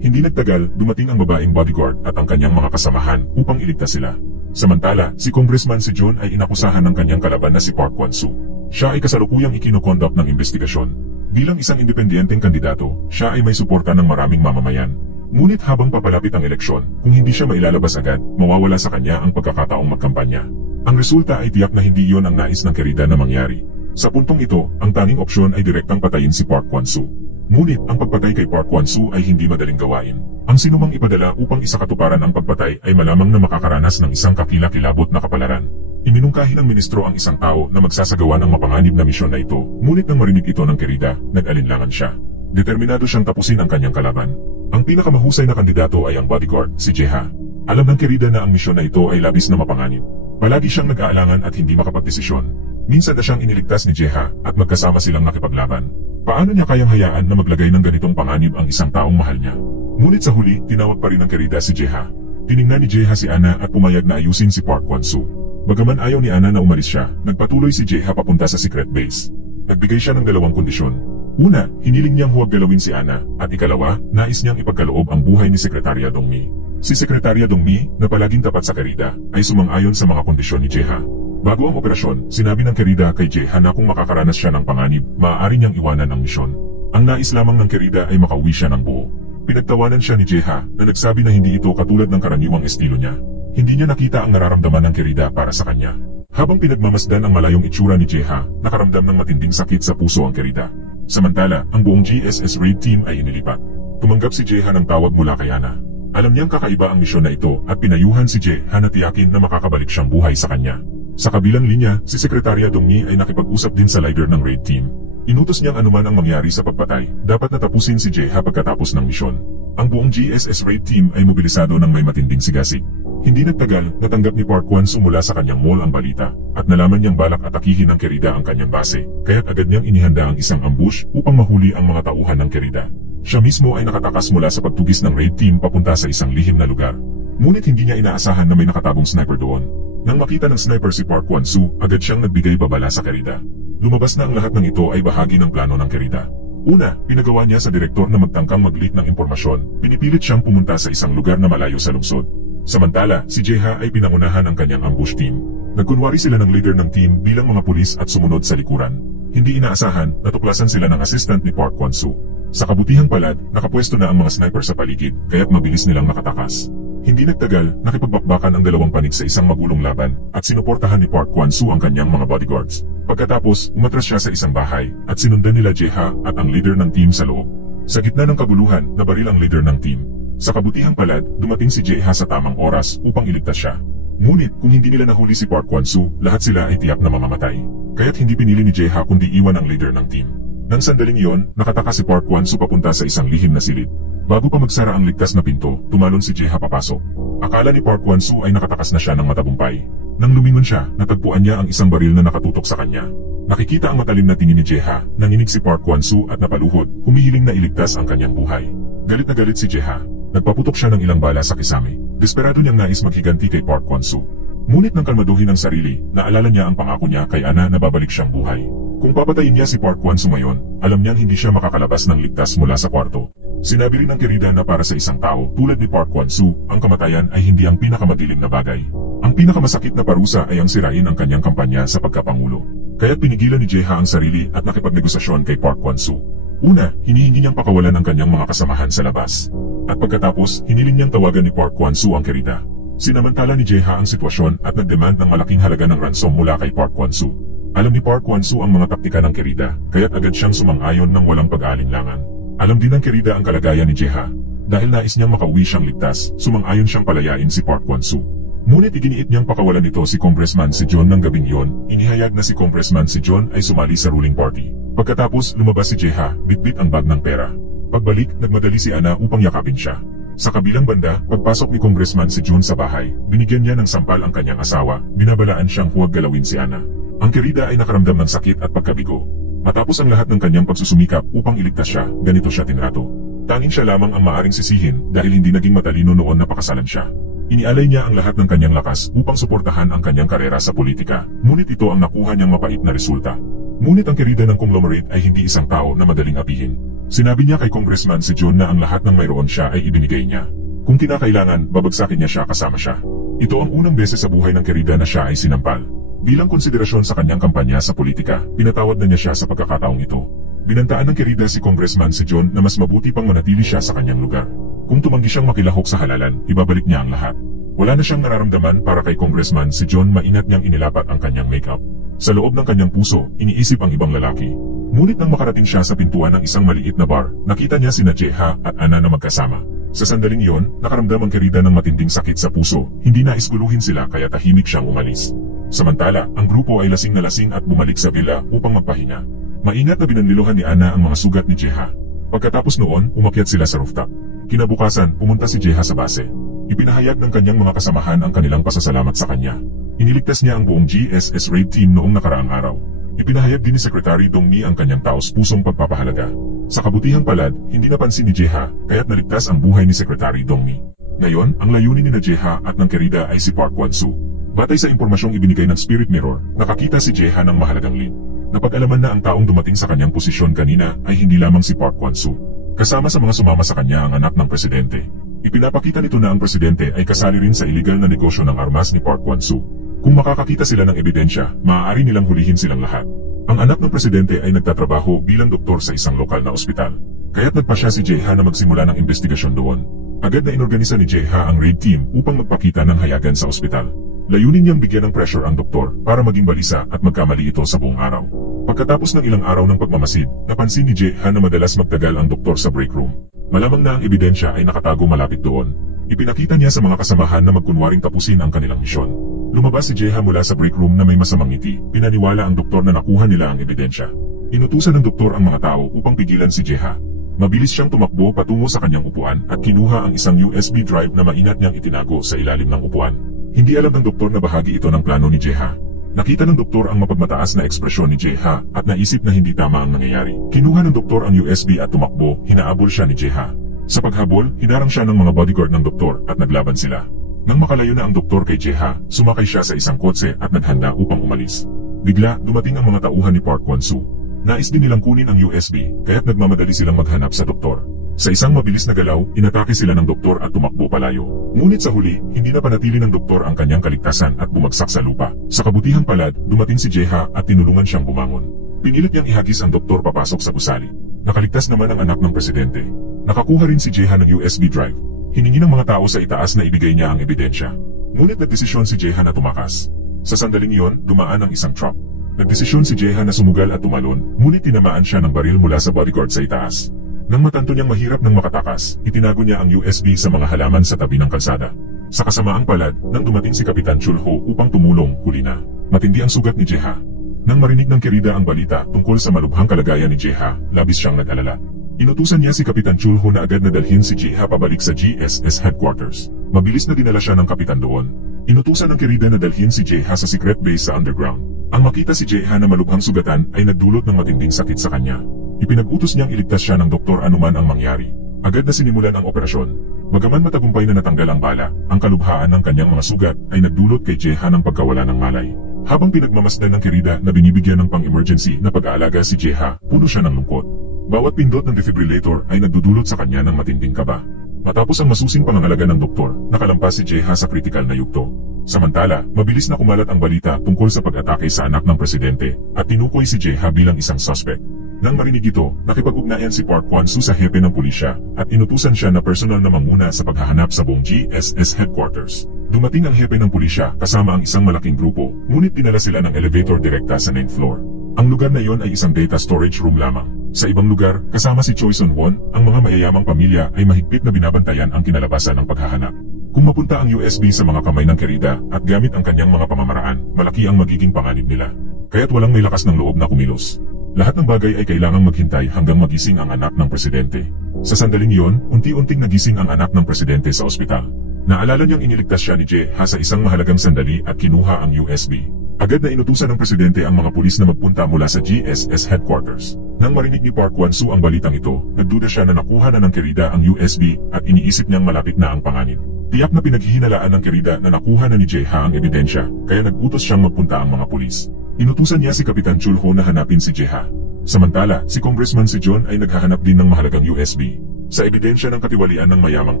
Hindi nagtagal, dumating ang babaeng bodyguard at ang kanyang mga kasamahan upang iligtas sila. Samantala, si Congressman si John ay inakusahan ng kanyang kalaban na si Park Kwan-soo. Siya ay kasalukuyang ikinoconduct ng investigasyon. Bilang isang independenteng kandidato, siya ay may suporta ng maraming mamamayan. Ngunit habang papalapit ang eleksyon, kung hindi siya mailalabas agad, mawawala sa kanya ang pagkakataong magkampanya. Ang resulta ay tiyak na hindi iyon ang nais ng Querida na mangyari. Sa puntong ito, ang tanging opsyon ay direktang patayin si Park Kwan-soo. Ngunit ang pagpatay kay Park Kwan-soo ay hindi madaling gawain. Ang sinumang ipadala upang isakatuparan ang pagpatay ay malamang na makakaranas ng isang kakilakilabot na kapalaran. Iminungkahi ng ministro ang isang tao na magsasagawa ng mapanganib na misyon na ito, ngunit nang marinig ito ng Querida, nag-alinlangan siya. Determinado siyang tapusin ang kanyang kalaban. Ang pinakamahusay na kandidato ay ang bodyguard, si Jeha. Alam ng Querida na ang misyon na ito ay labis na mapanganib. Palagi siyang nag-aalangan at hindi makapagdesisyon. Minsan na siyang iniligtas ni Jeha at magkasama silang nakipaglaban. Paano niya kayang hayaan na maglagay ng ganitong panganib ang isang taong mahal niya? Ngunit sa huli, tinawag pa rin ng Querida si Jeha. Tiningnan ni Jeha si Ana at pumayag na ayusin si Park Kwan-soo. Bagaman ayaw ni Ana na umalis siya, nagpatuloy si Jeha papunta sa secret base. Nagbigay siya ng 2 kondisyon. Una, hiniling niyang huwag galawin si Ana, at ikalawa, nais niyang ipagkaloob ang buhay ni Sekretarya Dongmi. Si Sekretarya Dongmi, na palaging tapat sa Querida, ay sumang-ayon sa mga kondisyon ni Jeha. Bago ang operasyon, sinabi ng Querida kay Jeha na kung makakaranas siya ng panganib, maaari niyang iwanan ang misyon. Ang nais lamang ng Querida ay makauwi siya ng buo. Pinagtawanan siya ni Jeha na nagsabi na hindi ito katulad ng karaniwang estilo niya. Hindi niya nakita ang nararamdaman ng Querida para sa kanya. Habang pinagmamasdan ang malayong itsura ni Jeha, nakaramdam ng matinding sakit sa puso ang Querida. Samantala, ang buong GSS raid team ay inilipat. Tumanggap si Jeha ng tawag mula kay Ana. Alam niyang kakaiba ang misyon na ito at pinayuhan si Jeha na tiyakin na makakabalik siyang buhay sa kanya. Sa kabilang linya, si Sekretarya Dongmi ay nakipag-usap din sa leader ng raid team. Inutos niyang anuman ang mangyari sa pagpatay, dapat natapusin si Jeha pagkatapos ng misyon. Ang buong GSS raid team ay mobilisado ng may matinding sigasig. Hindi nagtagal, natanggap ni Park Kwan-soo mula sa kanyang mall ang balita, at nalaman niyang balak atakihin ng Querida ang kanyang base, kaya't agad niyang inihanda ang isang ambush upang mahuli ang mga tauhan ng Querida. Siya mismo ay nakatakas mula sa pagtugis ng raid team papunta sa isang lihim na lugar. Ngunit hindi niya inaasahan na may nakatabong sniper doon. Nang makita ng sniper si Park Kwan-soo, agad siyang nagbigay babala sa Querida. Lumabas na ang lahat ng ito ay bahagi ng plano ng Querida. Una, pinagawa niya sa direktor na magtangkang mag-leak ng impormasyon, pinipilit siyang pumunta sa isang lugar na malayo sa lungsod. Samantala, si Jeha ay pinangunahan ng kanyang ambush team. Nagkunwari sila ng leader ng team bilang mga pulis at sumunod sa likuran. Hindi inaasahan, natuklasan sila ng assistant ni Park Kwan-soo. Sa kabutihang palad, nakapwesto na ang mga sniper sa paligid, kaya't mabilis nilang nakatakas. Hindi nagtagal, nakipagbakbakan ang 2 panig sa isang magulong laban, at sinuportahan ni Park Kwan-soo ang kanyang mga bodyguards. Pagkatapos, umatras siya sa isang bahay, at sinundan nila Jeha at ang leader ng team sa loob. Sa gitna ng kabuluhan, nabaril ang leader ng team. Sa kabutihang palad, dumating si Jeha sa tamang oras upang iligtas siya. Ngunit kung hindi nila nahuli si Park Kwon-soo, lahat sila ay tiyak na mamamatay. Kaya't hindi pinili ni Jae-ha kundi iwan ang leader ng team. Nang sandaling iyon, nakataka si Park Kwon-soo papunta sa isang lihim na silid. Bago pa magsara ang ligtas na pinto, tumalon si Jae-ha papasok. Akala ni Park Kwon-soo ay nakatakas na siya ng matagumpay. Nang lumingon siya, natagpuan niya ang isang baril na nakatutok sa kanya. Nakikita ang matalim na tingin ni Jae-ha, nanginig si Park Kwon-soo at napaluhod, humihiling na iligtas ang kanyang buhay. Galit na galit si Jae-ha. Nagpaputok siya ng ilang bala sa kisame. Desperado niyang nais maghiganti kay Park Kwon-soo. Ngunit nang kalmaduhin ang sarili, naalala niya ang pangako niya kay Ana na babalik siyang buhay. Kung papatayin niya si Park Kwon-soo ngayon, alam niyang hindi siya makakalabas ng ligtas mula sa kwarto. Sinabi rin ng Kerida na para sa isang tao tulad ni Park Kwon-soo, ang kamatayan ay hindi ang pinakamadilim na bagay. Ang pinakamasakit na parusa ay ang sirain ang kanyang kampanya sa pagkapangulo. Kaya't pinigilan ni Jae-ha ang sarili at nakipagnegosasyon kay Park Kwon-soo. Una, hinihingi niyang pakawalan ang kanyang mga kasamahan sa labas. At pagkatapos, hiniling niyang tawagan ni Park Kwon-soo ang Kerida. Sinamantala ni Jae-ha ang sitwasyon at nagdemand ng malaking halaga ng ransom mula kay Park Kwon-soo. Alam ni Park Kwon-soo ang mga taktika ng Kerida, kaya't agad siyang sumang-ayon ng walang pag-aalinlangan. Alam din ng Kerida ang kalagayan ni Jae-ha. Dahil nais niyang makauwi siyang ligtas, sumang-ayon siyang palayain si Park Kwon-soo. Ngunit iginiit niyang pakawalan nito si Congressman Sejong ng gabing iyon. Inihayag na si Congressman Sejong ay sumali sa ruling party. Pagkatapos lumabas si Jae-ha, bitbit ang bag ng pera. Pagbalik, nagmadali si Ana upang yakapin siya. Sa kabilang banda, pagpasok ni Congressman Sejong sa bahay, binigyan niya ng sampal ang kanyang asawa, binabalaan siyang huwag galawin si Ana. Ang Kerida ay nakaramdam ng sakit at pagkabigo. Matapos ang lahat ng kanyang pagsusumikap upang iligtas siya, ganito siya tinrato. Tanging siya lamang ang maaring sisihin dahil hindi naging matalino noon na pakasalan siya. Inialay niya ang lahat ng kanyang lakas upang suportahan ang kanyang karera sa politika, ngunit ito ang nakuha niyang mapait na resulta. Ngunit ang Kerida ng conglomerate ay hindi isang tao na madaling apihin. Sinabi niya kay Congressman Sejong na ang lahat ng mayroon siya ay ibinigay niya. Kung kinakailangan, babagsakin niya siya kasama siya. Ito ang unang beses sa buhay ng Kerida na siya ay sinampal. Bilang konsiderasyon sa kanyang kampanya sa politika, pinatawad na niya siya sa pagkakataong ito. Binantaan ng Kerida si Congressman Sejong na mas mabuti pang manatili siya sa kanyang lugar. Kung tumanggi siyang makilahok sa halalan, ibabalik niya ang lahat. Wala na siyang nararamdaman para kay Congressman Sejong, maingat niyang inilapat ang kanyang makeup. Sa loob ng kanyang puso, iniisip ang ibang lalaki. Ngunit nang makarating siya sa pintuan ng isang maliit na bar, nakita niya sina Jae-ha at Ana na magkasama. Sa sandaling iyon, nakaramdam ang Kerida ng matinding sakit sa puso, hindi nais guluhin sila kaya tahimik siyang umalis. Samantala, ang grupo ay lasing na lasing at bumalik sa villa upang magpahinga. Maingat na binanliluhan ni Ana ang mga sugat ni Jae-ha. Pagkatapos noon, umakyat sila sa rooftop. Kinabukasan, pumunta si Jae-ha sa base. Ipinahayag ng kanyang mga kasamahan ang kanilang pasasalamat sa kanya. Iniligtas niya ang buong GSS raid team noong nakaraang araw. Ipinahayag din ni Secretary Dong-mi ang kanyang taos-pusong pagpapahalaga. Sa kabutihang palad, hindi napansin ni Jae-ha, kaya't naligtas ang buhay ni Secretary Dong-mi. Ngayon, ang layunin ni Jae-ha at ng Kerida ay si Park Kwon-soo. Batay sa impormasyong ibinigay ng Spirit Mirror, nakakita si Jae-ha ng mahalagang lead. Napag-alaman na ang taong dumating sa kanyang posisyon kanina ay hindi lamang si Park Kwon-soo. Kasama sa mga sumama sa kanya ang anak ng presidente. Ipinapakita nito na ang presidente ay kasali rin sa iligal na negosyo ng armas ni Park Kwon-soo. Kung makakakita sila ng ebidensya, maaari nilang hulihin silang lahat. Ang anak ng presidente ay nagtatrabaho bilang doktor sa isang lokal na ospital. Kaya't nagpasya si Jae-ha na magsimula ng investigasyon doon. Agad na inorganisa ni Jae-ha ang raid team upang magpakita ng hayagan sa ospital. Layunin niyang bigyan ng pressure ang doktor para maging balisa at magkamali ito sa buong araw. Pagkatapos ng ilang araw ng pagmamasid, napansin ni Jae-ha na madalas magtagal ang doktor sa break room. Malamang na ang ebidensya ay nakatago malapit doon. Ipinakita niya sa mga kasamahan na magkunwaring tapusin ang kanilang misyon. Lumabas si Jae-ha mula sa break room na may masamang ngiti. Pinaniwala ang doktor na nakuha nila ang ebidensya. Inutusan ng doktor ang mga tao upang pigilan si Jae-ha. Mabilis siyang tumakbo patungo sa kanyang upuan at kinuha ang isang USB drive na maingat niyang itinago sa ilalim ng upuan. Hindi alam ng doktor na bahagi ito ng plano ni Jae-ha. Nakita ng doktor ang mapagmataas na ekspresyon ni Jae-ha at naisip na hindi tama ang nangyayari. Kinuha ng doktor ang USB at tumakbo, hinaabol siya ni Jae-ha. Sa paghabol, hinarang siya ng mga bodyguard ng doktor at naglaban sila. Nang makalayo na ang doktor kay Jae-ha, sumakay siya sa isang kotse at naghanda upang umalis. Bigla, dumating ang mga tauhan ni Park Kwon-soo. Nais din nilang kunin ang USB, kaya't nagmamadali silang maghanap sa doktor. Sa isang mabilis na galaw, inatake sila ng doktor at tumakbo palayo. Ngunit sa huli, hindi na panatili ng doktor ang kanyang kaligtasan at bumagsak sa lupa. Sa kabutihang palad, dumating si Jae-ha at tinulungan siyang bumangon. Pinilit niyang ihagis ang doktor papasok sa gusali. Nakaligtas naman ang anak ng presidente. Nakakuha rin si Jae-ha ng USB drive. Hiningi ng mga tao sa itaas na ibigay niya ang ebidensya. Ngunit nagdesisyon si Jae-ha na tumakas. Sa sandaling iyon, dumaan ang isang truck. Nagdesisyon si Jae-ha na sumugal at tumalon, ngunit tinamaan siya ng baril mula sa bodyguard sa itaas. Nang matanto niyang mahirap nang makatakas, itinago niya ang USB sa mga halaman sa tabi ng kalsada. Sa kasamaang palad, nang dumating si Kapitan Chulho upang tumulong, huli na. Matindi ang sugat ni Jeha. Nang marinig ng Querida ang balita tungkol sa malubhang kalagayan ni Jeha, labis siyang nag-alala. Inutusan niya si Kapitan Chulho na agad na dalhin si Jeha pabalik sa GSS headquarters. Mabilis na dinala siya ng kapitan doon. Inutusan ng Querida na dalhin si Jeha sa secret base sa underground. Ang makita si Jeha na malubhang sugatan ay nagdulot ng matinding sakit sa kanya. Ipinag-utos niyang iligtas siya ng doktor anuman ang mangyari. Agad na sinimulan ang operasyon. Bagaman matagumpay na natanggal ang bala, ang kalubhaan ng kanyang mga sugat ay nagdulot kay Jeha ng pagkawala ng malay. Habang pinagmamasdan ng Querida na binibigyan ng pang-emergency na pag-aalaga si Jeha, puno siya ng lungkot. Bawat pindot ng defibrillator ay nagdudulot sa kanya ng matinding kaba. Matapos ang masusing pangangalaga ng doktor, nakalampas si Jeha sa kritikal na yugto. Samantala, mabilis na kumalat ang balita tungkol sa pag-atake sa anak ng presidente at tinukoy si Jeha bilang isang suspect. Nang marinig ito, nakipag-ugnayan si Park Kwon-soo sa hepe ng pulisya at inutusan siya na personal na manguna sa paghahanap sa buong GSS headquarters. Dumating ang hepe ng pulisya kasama ang isang malaking grupo, ngunit dinala sila ng elevator direkta sa 9th floor. Ang lugar na iyon ay isang data storage room lamang. Sa ibang lugar, kasama si Choi Sun-won, ang mga mayayamang pamilya ay mahigpit na binabantayan ang kinalabasan ng paghahanap. Kung mapunta ang USB sa mga kamay ng Querida at gamit ang kanyang mga pamamaraan, malaki ang magiging panganib nila. Kaya't walang may lakas ng loob na kumilos. Lahat ng bagay ay kailangang maghintay hanggang magising ang anak ng presidente. Sa sandaling iyon, unti-unting nagising ang anak ng presidente sa ospital. Naalala niyang iniligtas siya ni Jeha sa isang mahalagang sandali at kinuha ang USB. Agad na inutusan ng presidente ang mga pulis na magpunta mula sa GSS headquarters. Nang marinig ni Park Kwon-soo ang balitang ito, nagduda siya na nakuha na ng Querida ang USB at iniisip niyang malapit na ang panganib. Tiyak na pinaghihinalaan ng Querida na nakuha na ni Jeha ang ebidensya, kaya nag-utos siyang magpunta ang mga pulis. Inutusan niya si Kapitan Chulho na hanapin si Jeha. Samantala, si Congressman si John ay naghahanap din ng mahalagang USB. Sa ebidensya ng katiwalian ng mayamang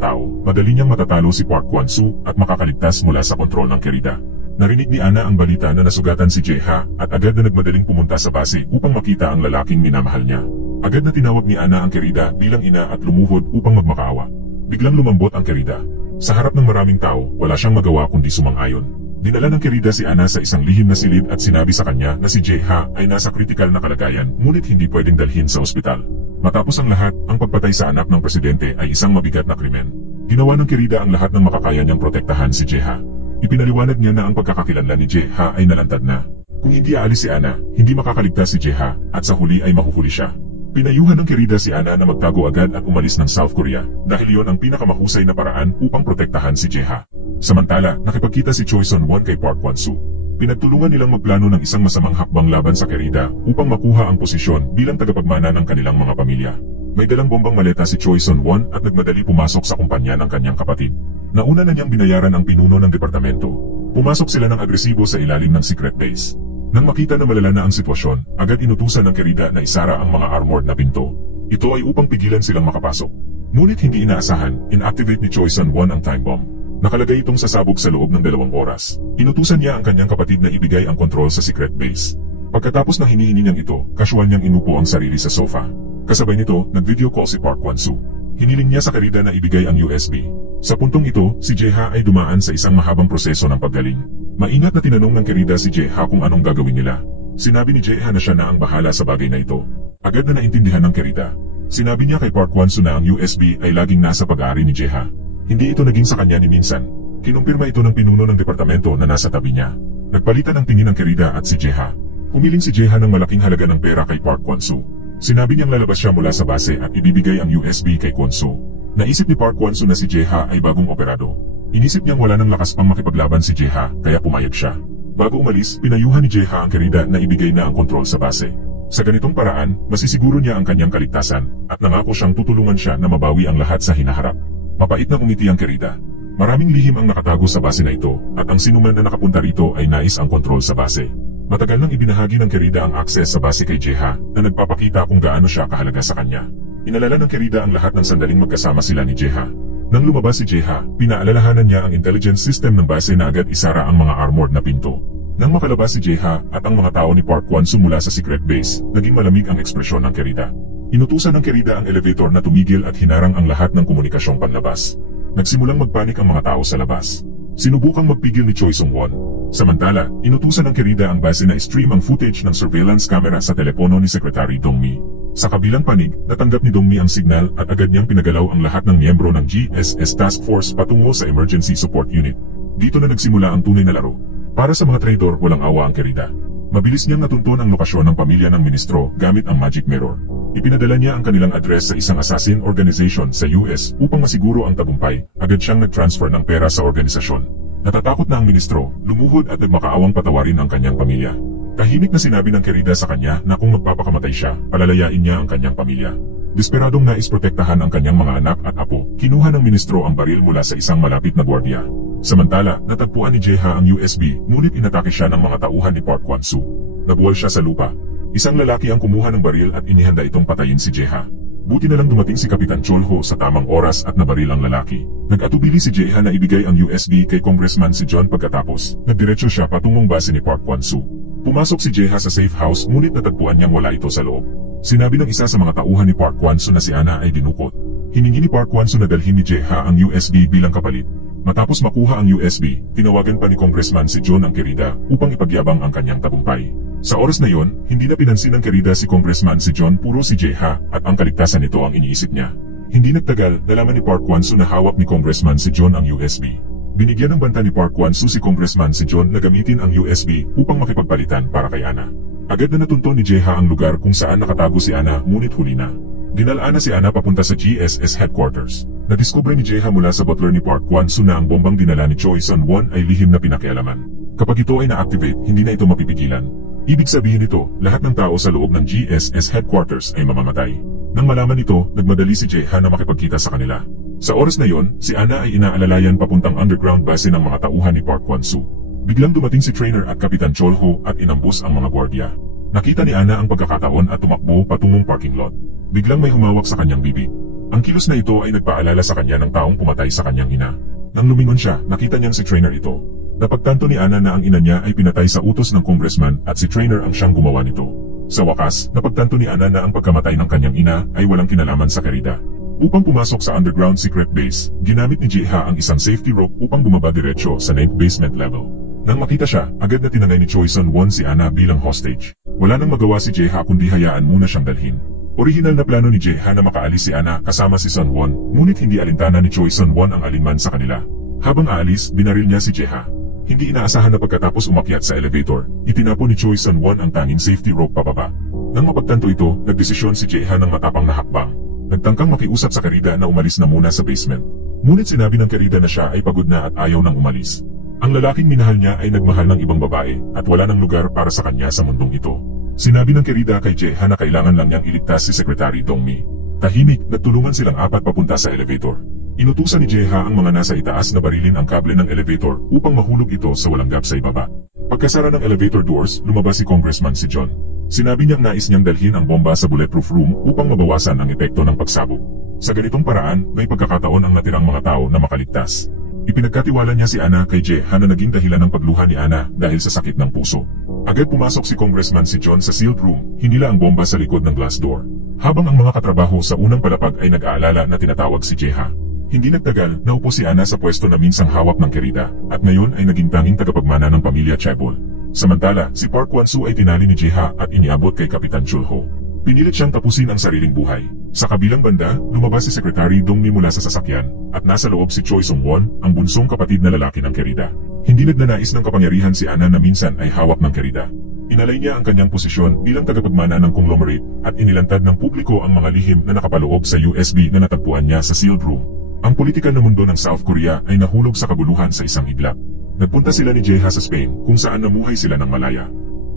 tao, madali niyang matatalo si Park Kwon-soo at makakaligtas mula sa kontrol ng Querida. Narinig ni Ana ang balita na nasugatan si Jeha at agad na nagmadaling pumunta sa base upang makita ang lalaking minamahal niya. Agad na tinawag ni Ana ang Querida bilang ina at lumuhod upang magmakaawa. Biglang lumambot ang Querida. Sa harap ng maraming tao, wala siyang magawa kundi sumang-ayon. Dinala ng Querida si Ana sa isang lihim na silid at sinabi sa kanya na si Jeha ay nasa kritikal na kalagayan ngunit hindi pwedeng dalhin sa ospital. Matapos ang lahat, ang pagpatay sa anak ng presidente ay isang mabigat na krimen. Ginawa ng Querida ang lahat ng makakaya niyang protektahan si Jeha. Ipinaliwanag niya na ang pagkakakilanlan ni Jeha ay nalantad na. Kung hindi aalis si Ana, hindi makakaligtas si Jeha at sa huli ay mahuhuli siya. Pinayuhan ng Querida si Ana na magtago agad at umalis ng South Korea dahil iyon ang pinakamahusay na paraan upang protektahan si Jeha. Samantala, nakipagkita si Choi Sun-won kay Park Kwon-soo. Pinagtulungan nilang magplano ng isang masamang hakbang laban sa Querida upang makuha ang posisyon bilang tagapagmana ng kanilang mga pamilya. May dalang bombang maleta si Choi Sun-won at nagmadali pumasok sa kumpanya ng kanyang kapatid. Nauna na niyang binayaran ang pinuno ng departamento. Pumasok sila ng agresibo sa ilalim ng secret base. Nang makita na malala na ang sitwasyon, agad inutusan ng Querida na isara ang mga armored na pinto. Ito ay upang pigilan silang makapasok. Ngunit hindi inaasahan, inactivate ni Choi Sun-won ang time bomb. Nakalagay itong sasabog sa loob ng 2 oras. Inutusan niya ang kanyang kapatid na ibigay ang kontrol sa secret base. Pagkatapos ng hinihingi niyang ito, casual niyang inupo ang sarili sa sofa. Kasabay nito, nag-video call si Park Kwon-soo. Hiniling niya sa Querida na ibigay ang USB. Sa puntong ito, si Jeha ay dumaan sa isang mahabang proseso ng paggaling. Maingat na tinanong ng Querida si Jeha kung anong gagawin nila. Sinabi ni Jeha na siya na ang bahala sa bagay na ito. Agad na naintindihan ng Querida. Sinabi niya kay Park Kwon-soo na ang USB ay laging nasa pag-aari ni Jeha. Hindi ito naging sa kanya ni minsan. Kinumpirma ito ng pinuno ng departamento na nasa tabi niya. Nagpalitan ang tingin ng Querida at si Jeha. Humiling si Jeha ng malaking halaga ng pera kay Park Kwon-soo. Sinabi niyang lalabas siya mula sa base at ibibigay ang USB kay Kwon-soo. Naisip ni Park Kwon-soo na si Jeha ay bagong operado. Inisip niyang wala ng lakas pang makipaglaban si Jeha, kaya pumayag siya. Bago umalis, pinayuhan ni Jeha ang Querida na ibigay na ang kontrol sa base. Sa ganitong paraan, masisiguro niya ang kanyang kaligtasan at nangako siyang tutulungan siya na mabawi ang lahat sa hinaharap. Mapait na umiti ang Querida. Maraming lihim ang nakatago sa base na ito at ang sinuman na nakapunta rito ay nais ang kontrol sa base. Matagal nang ibinahagi ng Querida ang akses sa base kay Jeha na nagpapakita kung gaano siya kahalaga sa kanya. Inalala ng Querida ang lahat ng sandaling magkasama sila ni Jeha. Nang lumabas si Jeha, pinaalalahanan niya ang intelligence system ng base na agad isara ang mga armored na pinto. Nang makalabas si Jeha at ang mga tao ni Park Kwon-soo mula sa secret base, naging malamig ang ekspresyon ng Querida. Inutusan ng Querida ang elevator na tumigil at hinarang ang lahat ng komunikasyong panlabas. Nagsimulang magpanik ang mga tao sa labas. Sinubukang magpigil ni Choi Sun-won. Samantala, inutusan ng Querida ang base na i-stream ang footage ng surveillance camera sa telepono ni Secretary Dong Mi. Sa kabilang panig, natanggap ni Dongmi ang signal at agad niyang pinagalaw ang lahat ng miyembro ng GSS Task Force patungo sa Emergency Support Unit. Dito na nagsimula ang tunay na laro. Para sa mga traidor, walang awa ang Querida. Mabilis niyang natunton ang lokasyon ng pamilya ng ministro gamit ang Magic Mirror. Ipinadala niya ang kanilang address sa isang assassin organization sa US upang masiguro ang tagumpay. Agad siyang nag-transfer ng pera sa organisasyon. Natatakot na ang ministro, lumuhod at nagmakaawang patawarin ang kanyang pamilya. Tahimik na sinabi ng Querida sa kanya na kung magpapakamatay siya, palalayain niya ang kanyang pamilya. Desperadong nais protektahan ang kanyang mga anak at apo, kinuha ng ministro ang baril mula sa isang malapit na gwardiya. Samantala, natagpuan ni Jeha ang USB, ngunit inatake siya ng mga tauhan ni Park Kwan-soo. Nabuwal siya sa lupa. Isang lalaki ang kumuha ng baril at inihanda itong patayin si Jeha. Buti na lang dumating si Kapitan Cholho sa tamang oras at nabaril ang lalaki. Nag-atubili si Jeha na ibigay ang USB kay Congressman si John pagkatapos, nagdiretso siya patungong base ni Park Kwan-soo. Pumasok si Jeha sa safe house ngunit natagpuan niyang wala ito sa loob. Sinabi ng isa sa mga tauhan ni Park Kwan-soo na si Ana ay dinukot. Hiningi ni Park Kwan-soo na dalhin ni Jeha ang USB bilang kapalit. Matapos makuha ang USB, tinawagan pa ni Congressman si John ang Querida upang ipagyabang ang kanyang tagumpay. Sa oras na yon, hindi na pinansin ng Querida si Congressman si John, puro si Jeha at ang kaligtasan nito ang iniisip niya. Hindi nagtagal, nalaman ni Park Kwan-soo na hawak ni Congressman si John ang USB. Binigyan ng banta ni Park Kwan-soo si Congressman si John na gamitin ang USB upang makipagpalitan para kay Ana. Agad na natunto ni Jeha ang lugar kung saan nakatago si Ana, ngunit huli na. Dinalana si Ana papunta sa GSS headquarters. Nadiskubre ni Jeha mula sa butler ni Park Kwan-soo na ang bombang dinala ni Choi Sun-won ay lihim na pinakialaman. Kapag ito ay na-activate, hindi na ito mapipigilan. Ibig sabihin nito, lahat ng tao sa loob ng GSS headquarters ay mamamatay. Nang malaman nito, nagmadali si Jeha na makipagkita sa kanila. Sa oras na yon, si Ana ay inaalalayan papuntang underground base ng mga tauhan ni Park Kwan-soo. Biglang dumating si trainer at Kapitan Cholho at inambus ang mga gwardiya. Nakita ni Ana ang pagkakataon at tumakbo patungong parking lot. Biglang may humawak sa kanyang bibig. Ang kilos na ito ay nagpaalala sa kanya ng taong pumatay sa kanyang ina. Nang lumingon siya, nakita niyang si trainer ito. Napagtanto ni Ana na ang ina niya ay pinatay sa utos ng congressman at si trainer ang siyang gumawa nito. Sa wakas, napagtanto ni Ana na ang pagkamatay ng kanyang ina ay walang kinalaman sa Querida. Upang pumasok sa underground secret base, ginamit ni Jeha ang isang safety rope upang bumaba diretso sa 9th basement level. Nang makita siya, agad na tinangay ni Choi Sun-won si Ana bilang hostage. Wala nang magawa si Jeha kundi hayaan muna siyang dalhin. Orihinal na plano ni Jeha na makaalis si Ana kasama si Sun-won, ngunit hindi alintana ni Choi Sun-won ang alinman sa kanila. Habang aalis, binaril niya si Jeha. Hindi inaasahan na pagkatapos umakyat sa elevator, itinapon ni Choi Sun-won ang tanging safety rope pababa. Nang mapagtanto ito, nagdesisyon si Jeha ng matapang na hakbang. Nagtangkang makiusap sa Querida na umalis na muna sa basement. Ngunit sinabi ng Querida na siya ay pagod na at ayaw nang umalis. Ang lalaking minahal niya ay nagmahal ng ibang babae at wala ng lugar para sa kanya sa mundong ito. Sinabi ng Querida kay Jeha na kailangan lang niyang iligtas si Secretary Dongmi. Tahimik, nagtulungan silang apat papunta sa elevator. Inutusan ni Jeha ang mga nasa itaas na barilin ang kable ng elevator upang mahulog ito sa walang gap sa ibaba. Pagkasara ng elevator doors, lumabas si Congressman si John. Sinabi niyang nais niyang dalhin ang bomba sa bulletproof room upang mabawasan ang epekto ng pagsabog. Sa ganitong paraan, may pagkakataon ang natirang mga tao na makaligtas. Ipinagkatiwala niya si Ana kay Jeha na naging dahilan ng pagluha ni Ana dahil sa sakit ng puso. Agad pumasok si Congressman si John sa sealed room, hinila ang bomba sa likod ng glass door. Habang ang mga katrabaho sa unang palapag ay nag-aalala na tinatawag si Jeha. Hindi nagtagal, naupo si Ana sa pwesto na minsang hawak ng Querida, at ngayon ay naging tanging tagapagmana ng pamilya Chaebol. Samantala, si Park Kwan-soo ay tinali ni Jeha at iniabot kay Kapitan Cholho. Pinilit siyang tapusin ang sariling buhay. Sa kabilang banda, lumabas si Secretary Dongmi mula sa sasakyan, at nasa loob si Choi Sung-won, ang bunsong kapatid na lalaki ng Querida. Hindi nagnanais ng kapangyarihan si Ana na minsan ay hawak ng Querida. Inalay niya ang kanyang posisyon bilang tagapagmana ng conglomerate at inilantad ng publiko ang mga lihim na nakapaloob sa USB na natagpuan niya sa sealed room. Ang politikal na mundo ng South Korea ay nahulog sa kaguluhan sa isang iglap. Nagpunta sila ni Jeha sa Spain kung saan namuhay sila ng malaya.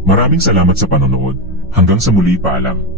Maraming salamat sa panonood. Hanggang sa muli, paalam.